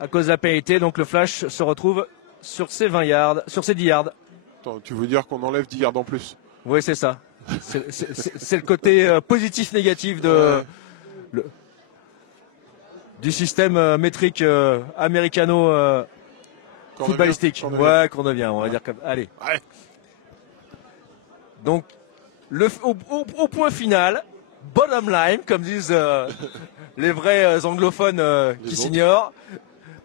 À cause de la pénalité, donc le Flash se retrouve sur ses 20 yards, sur ses 10 yards. Attends, tu veux dire qu'on enlève 10 yards en plus? Oui, c'est ça. C'est le côté positif-négatif du système métrique américano-footballistique. Ouais, Cournevien, on va dire comme. Allez. Ouais. Donc, au point final, bottom line, comme disent les vrais anglophones qui s'ignorent.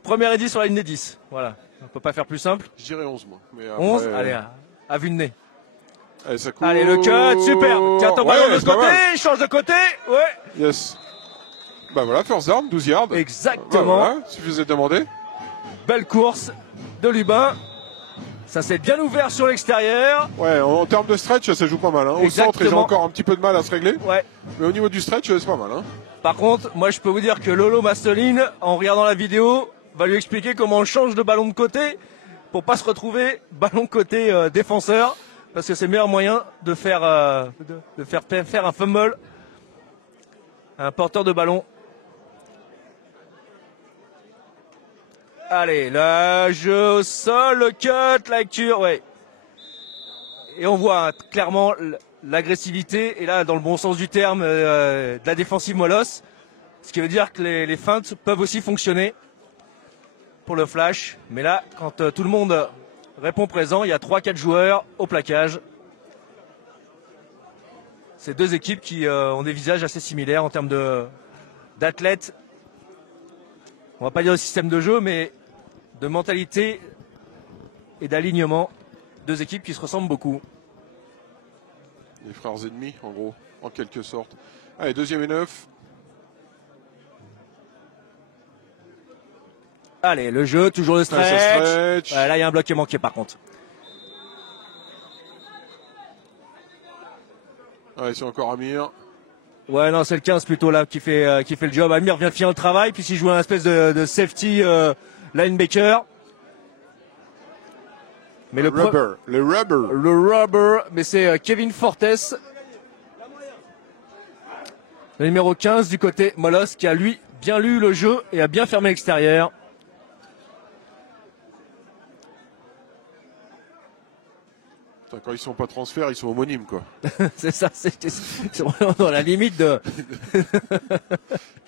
Première et 10 sur la ligne des 10. Voilà. On ne peut pas faire plus simple. Je dirais 11, moi. Mais après, 11, allez, à vue de nez. Allez, ça court. Allez, le cut, super. Tiens ton ballon de ce côté, il change de côté. Ouais. Yes. Bah voilà, first down, 12 yards. Exactement. Bah voilà, suffisait de demander. Belle course de Lubin. Ça s'est bien ouvert sur l'extérieur. Ouais, en termes de stretch, ça joue pas mal. Hein. Au centre, ils ont encore un petit peu de mal à se régler. Ouais. Mais au niveau du stretch, c'est pas mal. Hein. Par contre, moi, je peux vous dire que Lolo Masteline, en regardant la vidéo, va lui expliquer comment on change de ballon de côté pour pas se retrouver ballon côté défenseur, parce que c'est le meilleur moyen de faire un fumble Un porteur de ballon. Allez, le jeu au sol, le cut, la lecture, ouais. Et on voit clairement l'agressivité, et là, dans le bon sens du terme, de la défensive Molos. Ce qui veut dire que les feintes peuvent aussi fonctionner pour le flash. Mais là, quand tout le monde répond présent, il y a 3-4 joueurs au plaquage. C'est deux équipes qui ont des visages assez similaires en termes d'athlètes. On va pas dire de système de jeu, mais de mentalité et d'alignement. Deux équipes qui se ressemblent beaucoup. Les frères ennemis, en gros, en quelque sorte. Allez, 2e et 9. Allez, le jeu, toujours le stretch. Ouais, Ouais, là, il y a un bloc qui est manqué par contre. Ouais, c'est encore Amir. Ouais, non, c'est le 15 plutôt là qui fait le job. Amir vient de finir le travail, puis il joue un espèce de safety linebacker. Mais le rubber. Le rubber, mais c'est Kevin Fortes, le numéro 15 du côté Molos, qui a lui bien lu le jeu et a bien fermé l'extérieur. Quand ils sont pas transferts, ils sont homonymes, quoi. C'est ça, c'est vraiment dans la limite de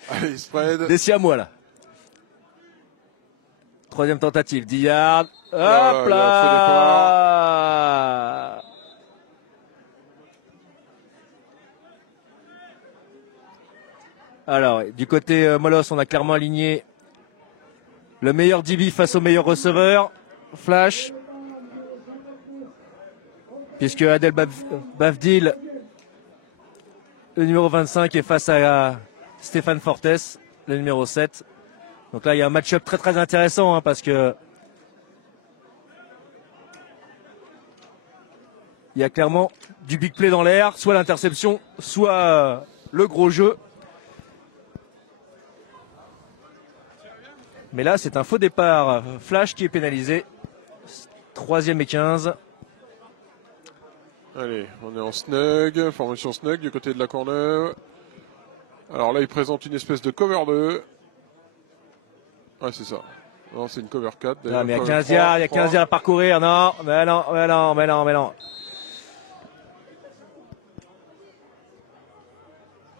Allez, spread. des siamois là. Troisième tentative, 10 yards. Hop là. Alors, du côté Molos, on a clairement aligné le meilleur DB face au meilleur receveur. Flash. Puisque Adel Bavdil, le numéro 25, est face à Stéphane Fortes, le numéro 7. Donc là, il y a un match-up très très intéressant hein, parce que il y a clairement du big play dans l'air, soit l'interception, soit le gros jeu. Mais là, c'est un faux départ. Flash qui est pénalisé. 3e et 15. Allez, on est en snug, formation snug du côté de la Courneuve. Alors là, il présente une espèce de cover 2. Ouais, c'est ça. Non, c'est une cover 4. Non, mais il y a 15 yards, il y a 15 yards à parcourir. Non, mais non, mais non, mais non, mais non.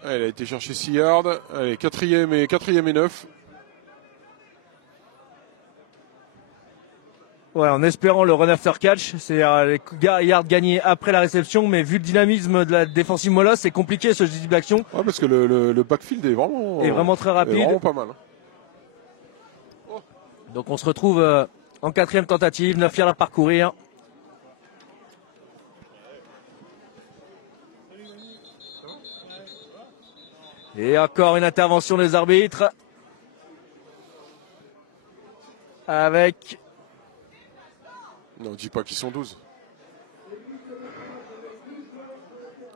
Allez, elle a été chercher 6 yards. Allez, 4e et 9. Ouais, en espérant le run after catch, c'est-à-dire les yards gagnés après la réception, mais vu le dynamisme de la défensive Molos, c'est compliqué ce type d'action. Ouais, parce que le backfield est vraiment très rapide. Est vraiment pas mal. Donc on se retrouve en 4e tentative, 9 yards à parcourir. Et encore une intervention des arbitres. Avec... Non, dis pas qu'ils sont 12.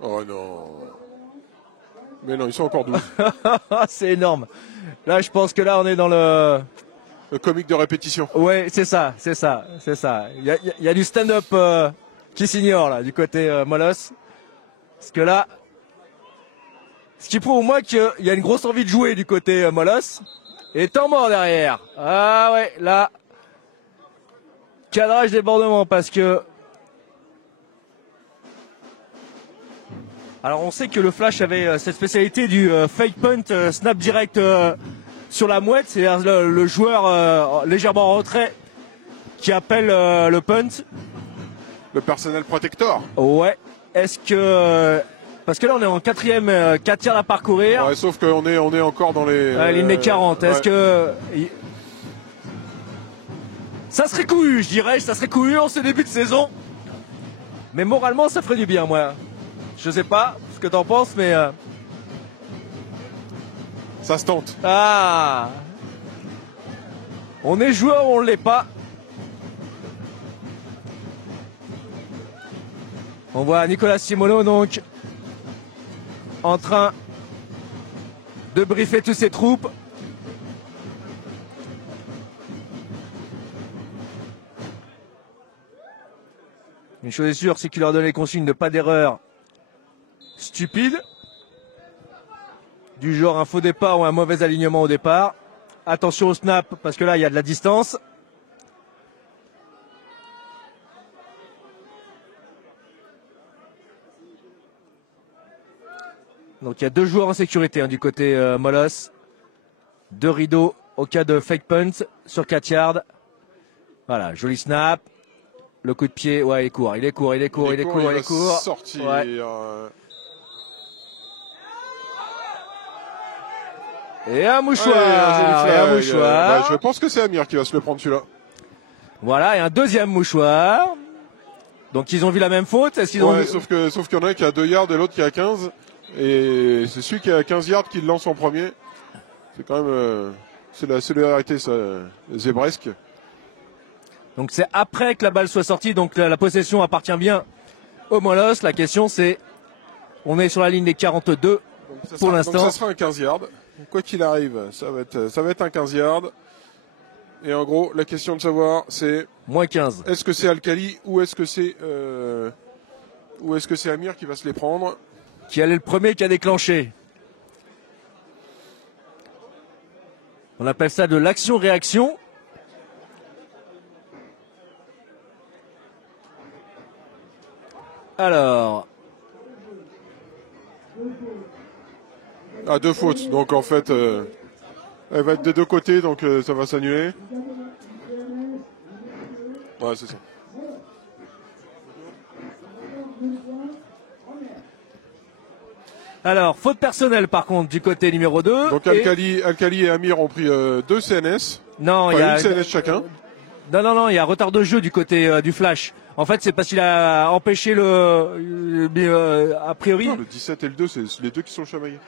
Oh non. Mais non, ils sont encore 12. C'est énorme. Là, je pense que là, on est dans le comique de répétition. Ouais, c'est ça. Il y a du stand-up qui s'ignore là, du côté Molos. Parce que là, ce qui prouve au moins qu'il y a une grosse envie de jouer du côté Molos. Et temps mort derrière. Ah ouais, là... Cadrage débordement parce que... Alors on sait que le Flash avait cette spécialité du fake punt snap direct sur la mouette, c'est-à-dire le joueur légèrement en retrait qui appelle le punt. Le personnel protector. Ouais. Est-ce que... parce que là on est en 4e, 4 yards à parcourir. Ouais, sauf qu'on est encore dans les... ligne des 40. Ouais. Est-ce que... Ça serait couillu, je dirais, ça serait couillu en ce début de saison. Mais moralement, ça ferait du bien, moi. Je sais pas ce que t'en penses, mais... Ça se tente. Ah, on est joueur ou on ne l'est pas. On voit Nicolas Simoneau, donc, en train de briefer toutes ses troupes. Une chose est sûre, c'est qu'il leur donne les consignes de pas d'erreur stupide. du genre un faux départ ou un mauvais alignement au départ. Attention au snap parce que là il y a de la distance. Donc il y a 2 joueurs en sécurité hein, du côté Molos. 2 rideaux au cas de fake punt sur 4 yards. Voilà, joli snap. Le coup de pied, ouais, il est court, il est court, il est court, il est court, il est court. Sortir. Ouais. Et un mouchoir. Ouais, et un mouchoir. Bah, je pense que c'est Amir qui va se le prendre celui-là. Voilà, et un deuxième mouchoir. Donc ils ont vu la même faute. Est-ce qu'ils ont vu... sauf qu'il y en a un qui a 2 yards et l'autre qui a 15. Et c'est celui qui a 15 yards qui le lance en premier. C'est quand même... c'est la solidarité ça, zébresque. Donc c'est après que la balle soit sortie, donc la possession appartient bien au Molos. La question c'est, on est sur la ligne des 42 pour l'instant. Donc ça sera un 15 yards. Quoi qu'il arrive, ça va être un 15 yards. Et en gros, la question de savoir c'est... Moins 15. Est-ce que c'est Al-Khali ou est-ce que c'est Amir qui va se les prendre? Qui est le premier qui a déclenché. On appelle ça de l'action-réaction. Alors. Ah, 2 fautes. Donc en fait, elle va être des 2 côtés, donc ça va s'annuler. Ouais, c'est ça. Alors, faute personnelle par contre du côté numéro 2. Donc Al-Khali et Amir ont pris 2 CNS. Non, enfin, il y a une CNS chacun. Non, il y a retard de jeu du côté du flash. En fait, c'est parce qu'il a empêché a priori. Non, le 17 et le 2, c'est les 2 qui sont chamaillés.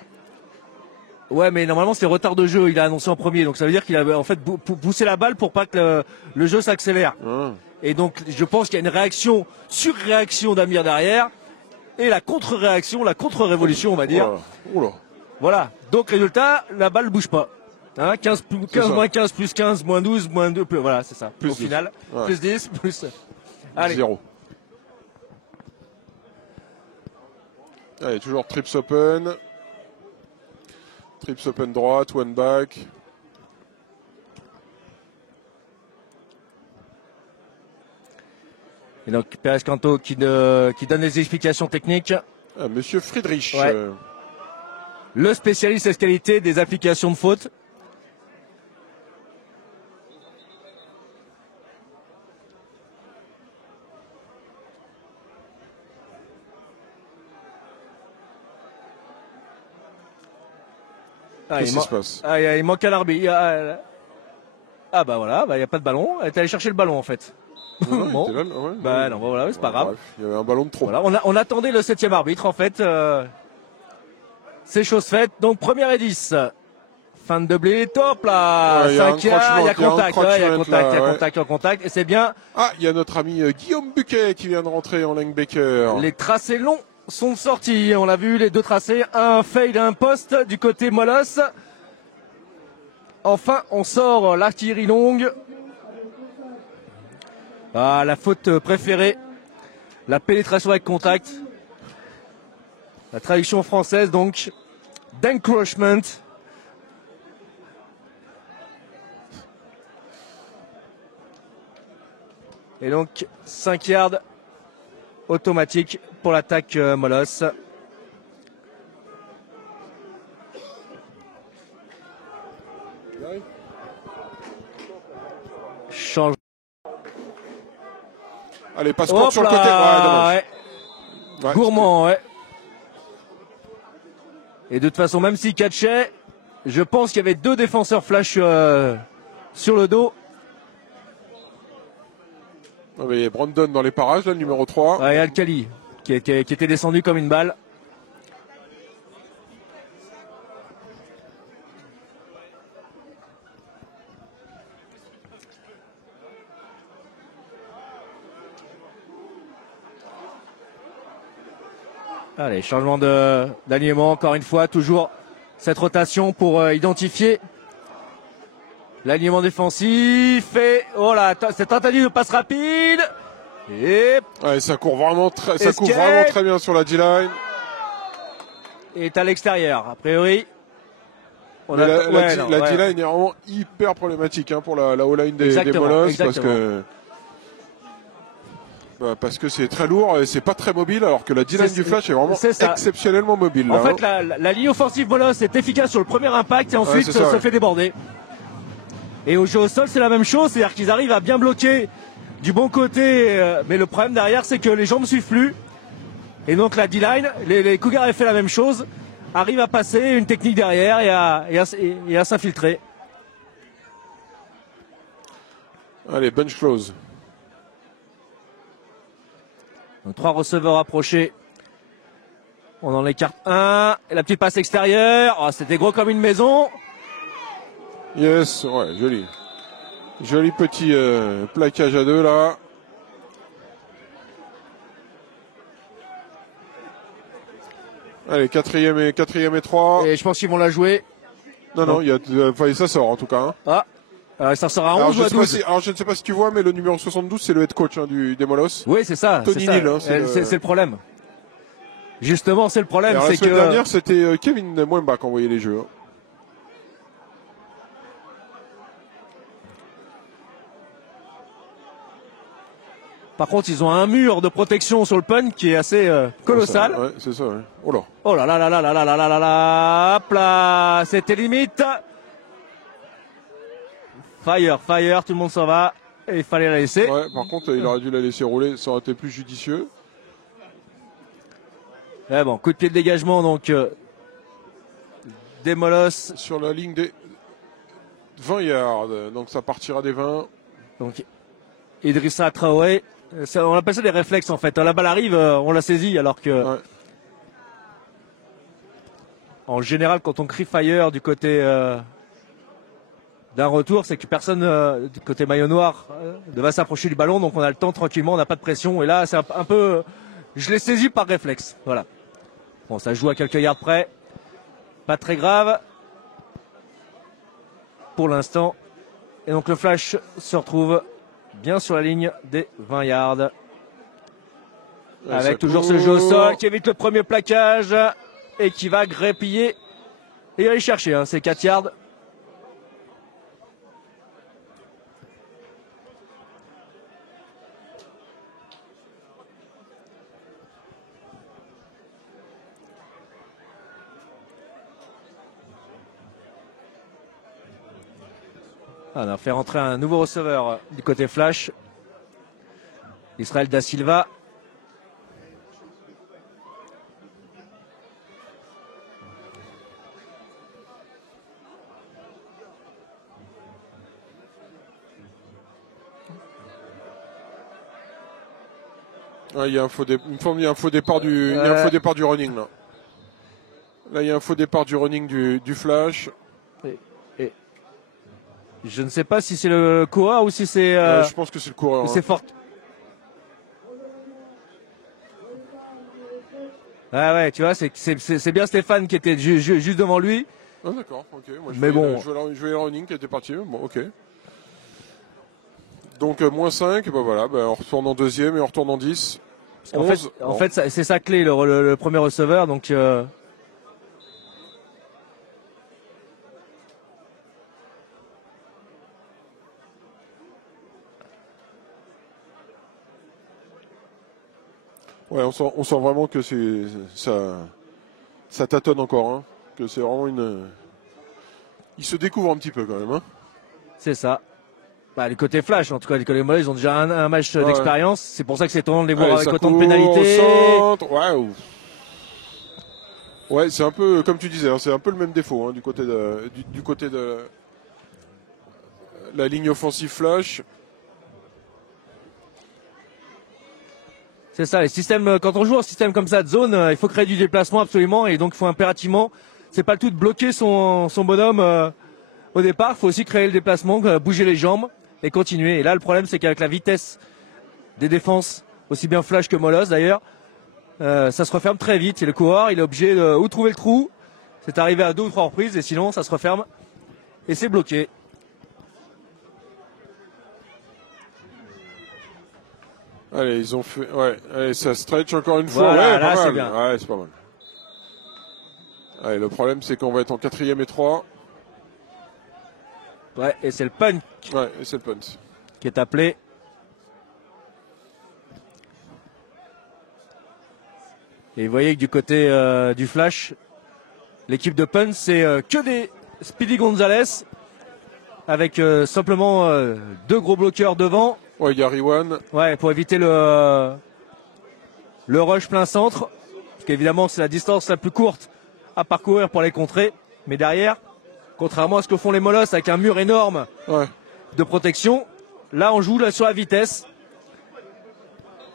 Ouais, mais normalement c'est retard de jeu. Il a annoncé en premier, donc ça veut dire qu'il a en fait poussé la balle pour pas que le jeu s'accélère. Ah. Et donc, je pense qu'il y a une surréaction d'Amir derrière, et la contre-réaction, la contre-révolution, on va dire. Oula. Voilà. Donc, résultat, la balle bouge pas. Hein, 15 moins 15 plus 15 moins 12 moins 2 plus, voilà, c'est ça. Plus au 10. final, Ouais. plus 10 plus. Allez. 0. Allez, toujours trips open. Trips open droite, one back. Et donc Pérez Canto qui donne des explications techniques. Ah, Monsieur Friedrich. Ouais. Le spécialiste escalité des applications de faute. Qu'est-ce qui se passe? Il manque à l'arbitre. Ah bah voilà, il n'y a pas de ballon. Elle est allée chercher le ballon en fait. Non, Bon. il était là, ouais, Bah non, voilà, c'est pas grave. Bref, il y avait un ballon de trop. Voilà, on attendait le 7e arbitre en fait. C'est chose faite. Donc première et 10. Fin de blé, top là. Ouais, il y a 5 yards, il y a contact, il y a contact, et c'est bien. Ah, il y a notre ami Guillaume Buquet qui vient de rentrer en linebacker. Les tracés longs sont sortis. On l'a vu, les 2 tracés, un fade, un poste du côté Molos. Enfin, on sort l'artillerie longue. Ah, la faute préférée, la pénétration avec contact. La traduction française donc, d'encroachment. Et donc 5 yards automatique pour l'attaque Molos. Change. Allez, passe court sur le côté. Ouais, dommage. Ouais. Gourmand, ouais. Et de toute façon, même s'il catchait, je pense qu'il y avait 2 défenseurs flash sur le dos. Il y a Brandon dans les parages, là, le numéro 3. Ouais, et Al-Khali qui était descendu comme une balle. Allez, changement d'alignement, encore une fois, toujours cette rotation pour identifier l'alignement défensif. Et oh là, cette tentative de passe rapide. Et ouais, ça court vraiment très bien sur la D-line. Est à l'extérieur, a priori. La D-line est vraiment hyper problématique hein, pour la O-line des Molosses parce que c'est très lourd et c'est pas très mobile, alors que la D-line du Flash est vraiment exceptionnellement mobile. En fait, la ligne offensive Molosse est efficace sur le premier impact et ensuite se fait déborder. Et au jeu au sol, c'est la même chose, c'est-à-dire qu'ils arrivent à bien bloquer du bon côté, mais le problème derrière, c'est que les jambes ne suivent plus. Et donc la D-line, les Cougars avaient fait la même chose, arrivent à passer une technique derrière et à s'infiltrer. Allez, bench close. Donc, 3 receveurs approchés. On en écarte un. Et la petite passe extérieure. Oh, c'était gros comme une maison. Yes, ouais, joli. Joli petit plaquage à 2 là. Allez, quatrième et 3. Et je pense qu'ils vont la jouer. Non, ça sort en tout cas. Hein. Ça sera à 11 ou à 12. Alors je ne sais pas si tu vois, mais le numéro 72, c'est le head coach des Molosses. Oui, c'est ça. Tony Neal. Hein, c'est le problème. Justement, c'est le problème. La semaine dernière, c'était Kevin Mwemba qui envoyait les jeux. Hein. Par contre, ils ont un mur de protection sur le punt qui est assez colossal. Ouais, c'est ça. Ouais. Oh là. Oh là là là là là là là là là. Hop là. C'était limite. Fire, tout le monde s'en va. Et il fallait la laisser. Ouais, par contre, il aurait dû la laisser rouler, ça aurait été plus judicieux. Ouais, bon, coup de pied de dégagement, donc des Molosses. Sur la ligne des 20 yards, donc ça partira des 20. Donc Idrissa Traoré, on appelle ça des réflexes en fait. La balle arrive, on la saisit, alors que en général, quand on crie fire du côté d'un retour, c'est que personne du côté maillot noir ne va s'approcher du ballon, donc on a le temps tranquillement, on n'a pas de pression. Et là, c'est un peu, je l'ai saisi par réflexe. Voilà. Bon, ça joue à quelques yards près, pas très grave pour l'instant. Et donc le flash se retrouve bien sur la ligne des 20 yards. Avec toujours ce jeu au sol qui évite le premier plaquage et qui va grépiller et aller chercher. Hein, c'est 4 yards. On a fait rentrer un nouveau receveur du côté flash. Israël Da Silva. Il y a un faux départ du running là. Là, il y a un faux départ du running du flash. Et je ne sais pas si c'est le coureur ou si c'est. Je pense que c'est le coureur. C'est fort. Ah ouais, tu vois, c'est bien Stéphane qui était juste devant lui. Ah d'accord, ok. Moi, mais bon. Je voyais le running qui était parti. Bon, ok. Donc moins 5, voilà, on retourne en deuxième et on retourne en 10. 11. En fait c'est sa clé, le premier receveur. Donc ouais, on sent vraiment que ça tâtonne encore, hein, que c'est vraiment il se découvre un petit peu quand même. Hein. C'est ça. Bah, les côtés flash, en tout cas, les côtés mollets, ils ont déjà un match d'expérience. C'est pour ça que c'est étonnant de les voir avec autant de pénalités. Ouais, c'est un peu, comme tu disais, hein, c'est un peu le même défaut hein, du côté de la ligne offensive flash. C'est ça, les systèmes, quand on joue en système comme ça de zone, il faut créer du déplacement absolument, et donc il faut impérativement, c'est pas le tout de bloquer son bonhomme au départ, il faut aussi créer le déplacement, bouger les jambes et continuer. Et là, le problème, c'est qu'avec la vitesse des défenses, aussi bien flash que Molosse d'ailleurs, ça se referme très vite, et le coureur, il est obligé de ou trouver le trou, c'est arrivé à 2 ou 3 reprises, et sinon ça se referme et c'est bloqué. Allez, ils ont fait. Ouais, allez, ça stretch encore une fois. Voilà, ouais, là, pas c'est mal. bien. Ouais, c'est pas mal. Allez, le problème, c'est qu'on va être en 4e et 3. Ouais, et c'est le punt Ouais, et c'est le punt. qui est appelé. Et vous voyez que du côté du Flash, l'équipe de punt, c'est que des Speedy Gonzalez avec simplement deux gros bloqueurs devant. Ouais, il y a Riwan. Ouais, pour éviter le rush plein centre. Parce qu'évidemment, c'est la distance la plus courte à parcourir pour les contrer. Mais derrière, contrairement à ce que font les Molosses avec un mur énorme de protection, là, on joue là, sur la vitesse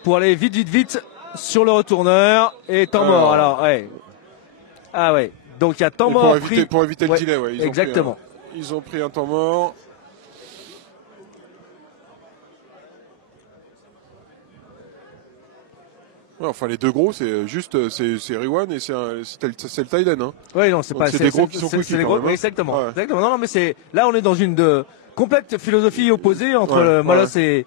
pour aller vite sur le retourneur et temps mort. Alors, ouais. Ah ouais. Donc il y a temps mort pour éviter le delay, ouais. Exactement. Ils ont pris un temps mort. Ouais, enfin les deux gros, c'est juste c'est Riwan et c'est le Tiden. Hein. Oui, non, c'est pas des gros qui sont c'est les gros, même, hein. exactement. Ouais. Exactement. Non, mais c'est là on est dans une complète philosophie opposée entre le Molos et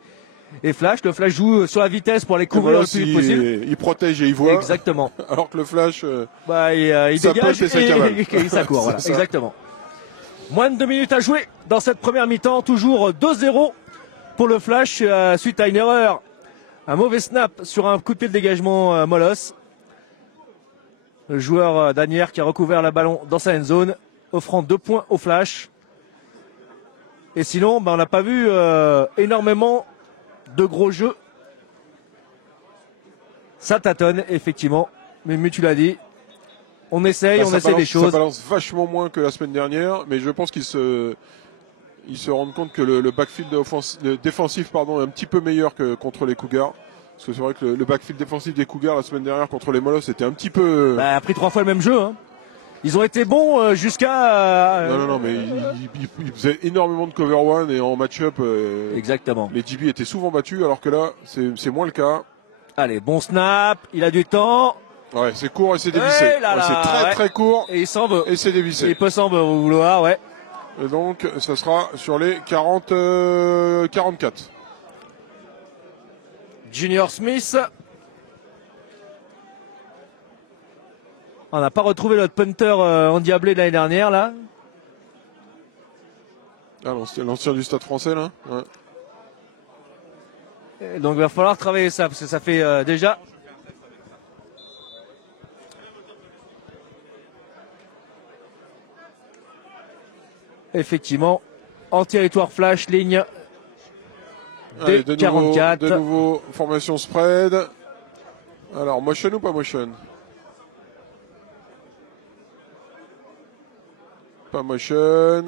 Flash. Le Flash joue sur la vitesse pour aller couvrir le plus vite possible. Il protège et il voit. Exactement. Alors que le Flash, il dégage et ça court. Voilà. Exactement. Moins de 2 minutes à jouer dans cette première mi-temps. Toujours 2-0 pour le Flash suite à une erreur. Un mauvais snap sur un coup de pied de dégagement Molos. Le joueur Danière qui a recouvert le ballon dans sa end zone, offrant 2 points au Flash. Et sinon, on n'a pas vu énormément de gros jeux. Ça tâtonne, effectivement. Mais tu l'as dit, on essaye des choses. Ça balance vachement moins que la semaine dernière, mais je pense qu'ils se rendent compte que le backfield défensif est un petit peu meilleur que contre les Cougars. Parce que c'est vrai que le backfield défensif des Cougars la semaine dernière contre les Molosses était un petit peu... a pris 3 fois le même jeu. Hein. Ils ont été bons jusqu'à... Non, mais ils faisaient énormément de cover one et en match-up, exactement. Les DB étaient souvent battus, alors que là, c'est moins le cas. Allez, bon snap, il a du temps. Ouais, c'est court et c'est dévissé. C'est très court. Et il s'en veut. Et c'est dévissé. Il peut s'en vouloir, ouais. Et donc, ça sera sur les 44. Junior Smith. On n'a pas retrouvé notre punter endiablé de l'année dernière, là. Ah, l'ancien du Stade français, là. Ouais. Et donc, il va falloir travailler ça, parce que ça fait déjà... Effectivement, en territoire Flash, ligne Allez, des 44. De nouveau, formation spread. Alors, motion ou pas motion? Pas motion.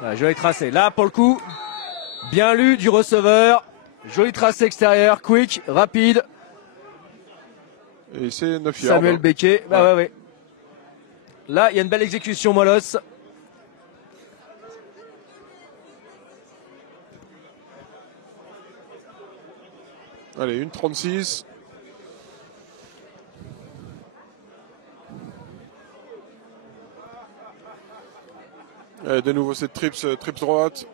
Voilà, joli tracé. Là, pour le coup, bien lu du receveur. Joli tracé extérieur, quick, rapide. Et c'est 9 yards. Samuel Becquet. Ouais. Là, il y a une belle exécution Molos. Allez, 1,36. Allez, de nouveau, c'est trips droite.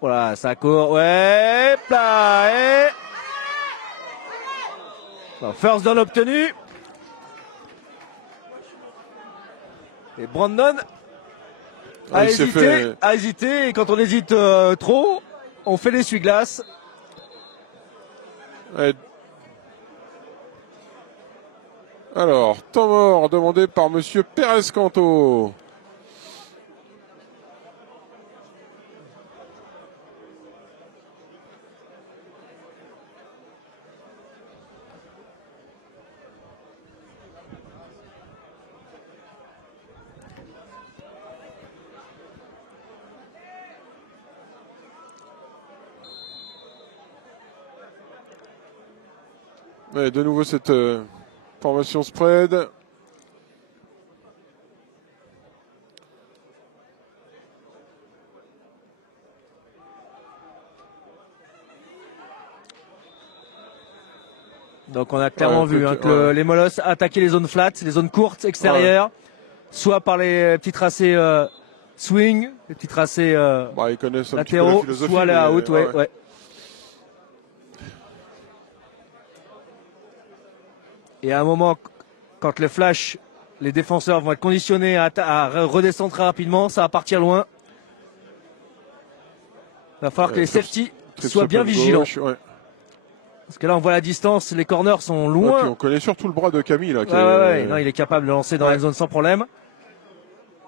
Voilà, ça court. Ouais, là, first down obtenu. Et Brandon a hésité. Et quand on hésite trop, on fait l'essuie-glace. Alors, temps mort demandé par monsieur Pérez Canto. Ouais, de nouveau cette formation spread. Donc on a clairement vu que les Molosses attaquaient les zones flattes, les zones courtes extérieures, soit par les petits tracés swing, les petits tracés ils connaissent un latéraux, petit peu la soit les out, ouais. Et à un moment, quand le flash, les défenseurs vont être conditionnés à redescendre très rapidement, ça va partir loin. Il va falloir que les safety soient bien vigilants. Gauche, ouais. Parce que là, on voit la distance, les corners sont Ouais, loin. puis on connaît surtout le bras de Camille. Là, Non, il est capable de lancer dans la zone sans problème.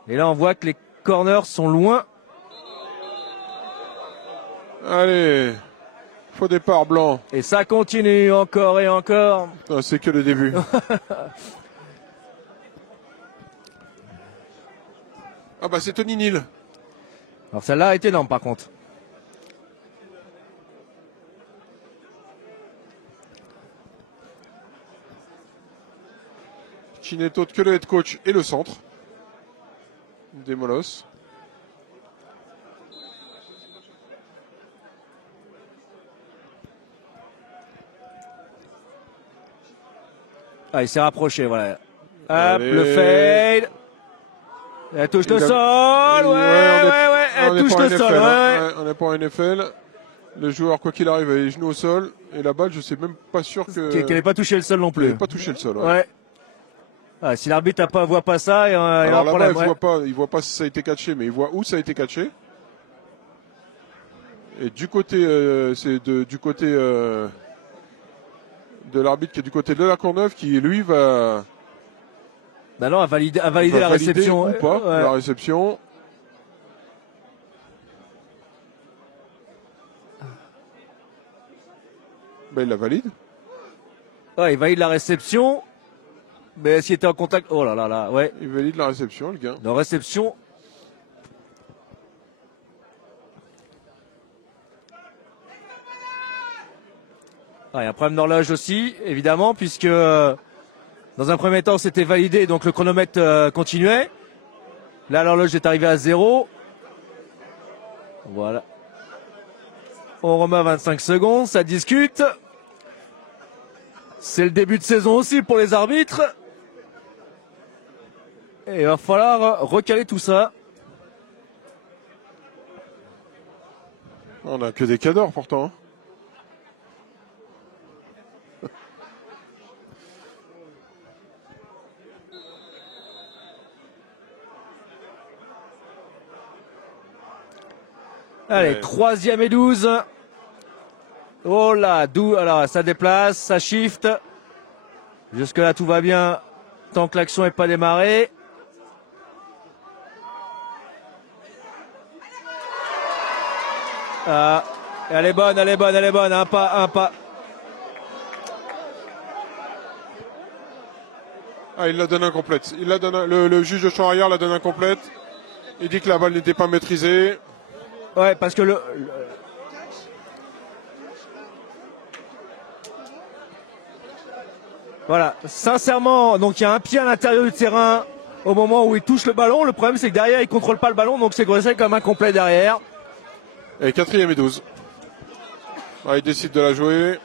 Et là, on voit que les corners sont loin. Allez, faux départ blanc. Et ça continue encore et encore. C'est que le début. Ah bah c'est Tony Neal. Alors celle-là a été énorme par contre. Chinetto que le head coach et le centre des Molosses. Ah, il s'est rapproché, voilà. Hop, le fade. Elle touche le sol. Ouais. Elle touche le sol. On n'est pas en NFL. Le joueur, quoi qu'il arrive, a les genoux au sol. Et la balle, je sais même pas sûr qu'elle n'ait pas touché le sol non plus. Elle n'ait pas touché le sol. Ouais. Ah, si l'arbitre voit pas ça, il y a un problème. Il voit pas si ça a été catché, mais il voit où ça a été catché. Et du côté, du côté de l'arbitre qui est du côté de la Courneuve, qui lui va. Bah non, à valider la réception ou pas, la réception. Ben, il la valide. Ouais, il valide la réception. Mais s'il était en contact. Oh là là là, ouais. Il valide la réception, le gars. La réception. Ah, il y a un problème d'horloge aussi, évidemment, puisque dans un premier temps c'était validé, donc le chronomètre continuait. Là, l'horloge est arrivée à 0. Voilà. On remet à 25 secondes, ça discute. C'est le début de saison aussi pour les arbitres. Et il va falloir recaler tout ça. On n'a que des cadors pourtant. Allez, 3e et 12. Oh là, alors ça déplace, ça shift. Jusque là tout va bien tant que l'action n'est pas démarrée. Ah, elle est bonne, un pas. Ah, il la donne incomplète. Le juge de champ arrière la donne incomplète. Il dit que la balle n'était pas maîtrisée. Ouais, parce que voilà, sincèrement, donc il y a un pied à l'intérieur du terrain au moment où il touche le ballon. Le problème, c'est que derrière, il contrôle pas le ballon, donc c'est comme incomplet derrière. Et 4e et 12. Ah, il décide de la jouer.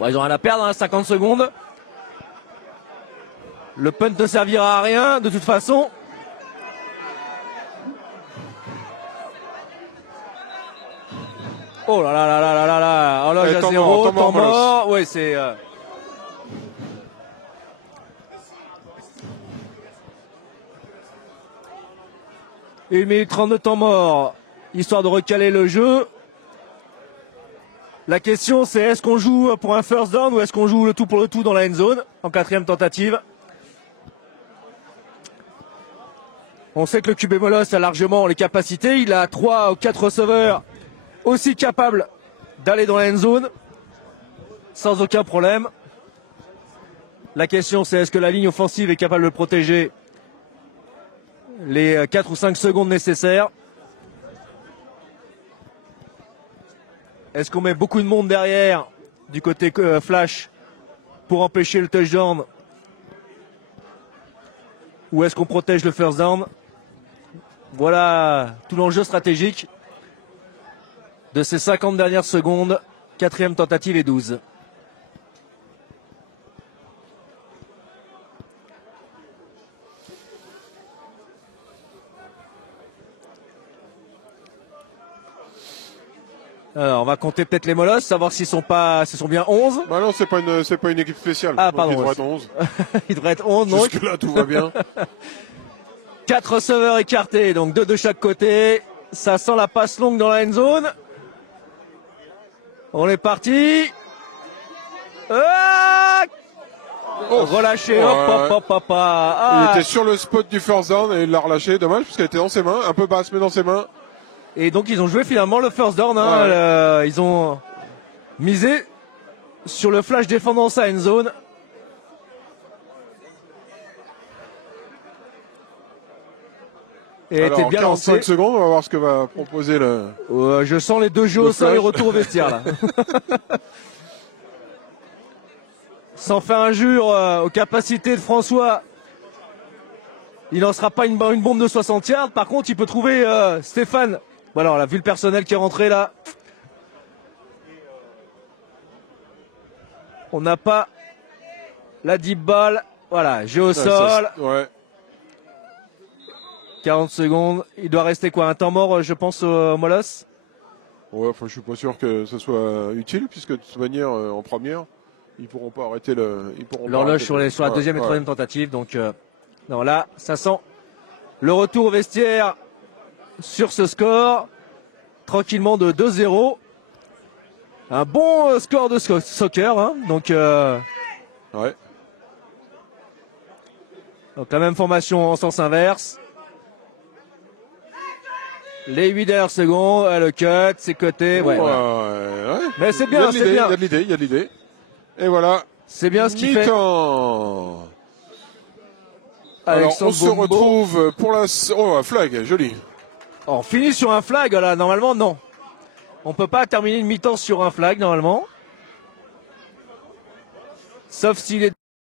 Bon, ils ont rien à perdre, 50 secondes. Le punt ne servira à rien, de toute façon. Oh là là là là là là là. Horloge à 0, temps mort. Ouais, c'est... 1 minute 30 de temps mort, histoire de recaler le jeu. La question, c'est est-ce qu'on joue pour un first down ou est-ce qu'on joue le tout pour le tout dans la end zone en 4e tentative. On sait que le QB Molosses a largement les capacités. Il a 3 ou 4 receveurs aussi capables d'aller dans la end zone sans aucun problème. La question, c'est est-ce que la ligne offensive est capable de protéger les 4 ou 5 secondes nécessaires. Est-ce qu'on met beaucoup de monde derrière du côté flash pour empêcher le touchdown, ou est-ce qu'on protège le first down? Voilà tout l'enjeu stratégique de ces 50 dernières secondes. 4e tentative et 12. Alors, on va compter peut-être les molosses, savoir s'ils sont bien 11. Bah non, c'est pas une équipe spéciale. Ah, donc pardon. il devrait être 11. Il devrait être 11, donc. Jusque là, tout va bien. 4 receveurs écartés, donc 2 de chaque côté. Ça sent la passe longue dans la end zone. On est parti. Ah, relâché, hop. Ah. Il était sur le spot du first down et il l'a relâché. Dommage, parce qu'elle était dans ses mains, un peu basse, mais dans ses mains. Et donc ils ont joué finalement le first down. Hein. Ils ont misé sur le flash défendant sa end zone. Et Alors, était bien 45 lancé. secondes, on va voir ce que va proposer le... Je sens les deux jeux au sol et retour au vestiaire là. Sans faire injure aux capacités de François, il n'en sera pas une bombe de 60 yards. Par contre, il peut trouver Stéphane. Bon alors, on a vu le personnel qui est rentré là. On n'a pas la deep ball. Voilà, jeu au sol. Ouais. 40 secondes. Il doit rester quoi? Un temps mort, je pense, au Molosse? Ouais, enfin, je suis pas sûr que ce soit utile, puisque de toute manière, en première, ils pourront pas arrêter l'horloge sur la deuxième et troisième tentative. Donc, non, là, ça sent le retour au vestiaire sur ce score. Tranquillement de 2-0. Un bon score de soccer. Hein, donc, ouais. Donc, la même formation en sens inverse. Les 8 dernières secondes, le cut, c'est coté. Ouais. Mais c'est bien, c'est bien. Il y a de l'idée. Et voilà. C'est bien ce qu'il fait. Alors, on se retrouve pour la... Oh, flag, joli. On finit sur un flag, là. Normalement, non. On peut pas terminer une mi-temps sur un flag, normalement. Sauf s'il est...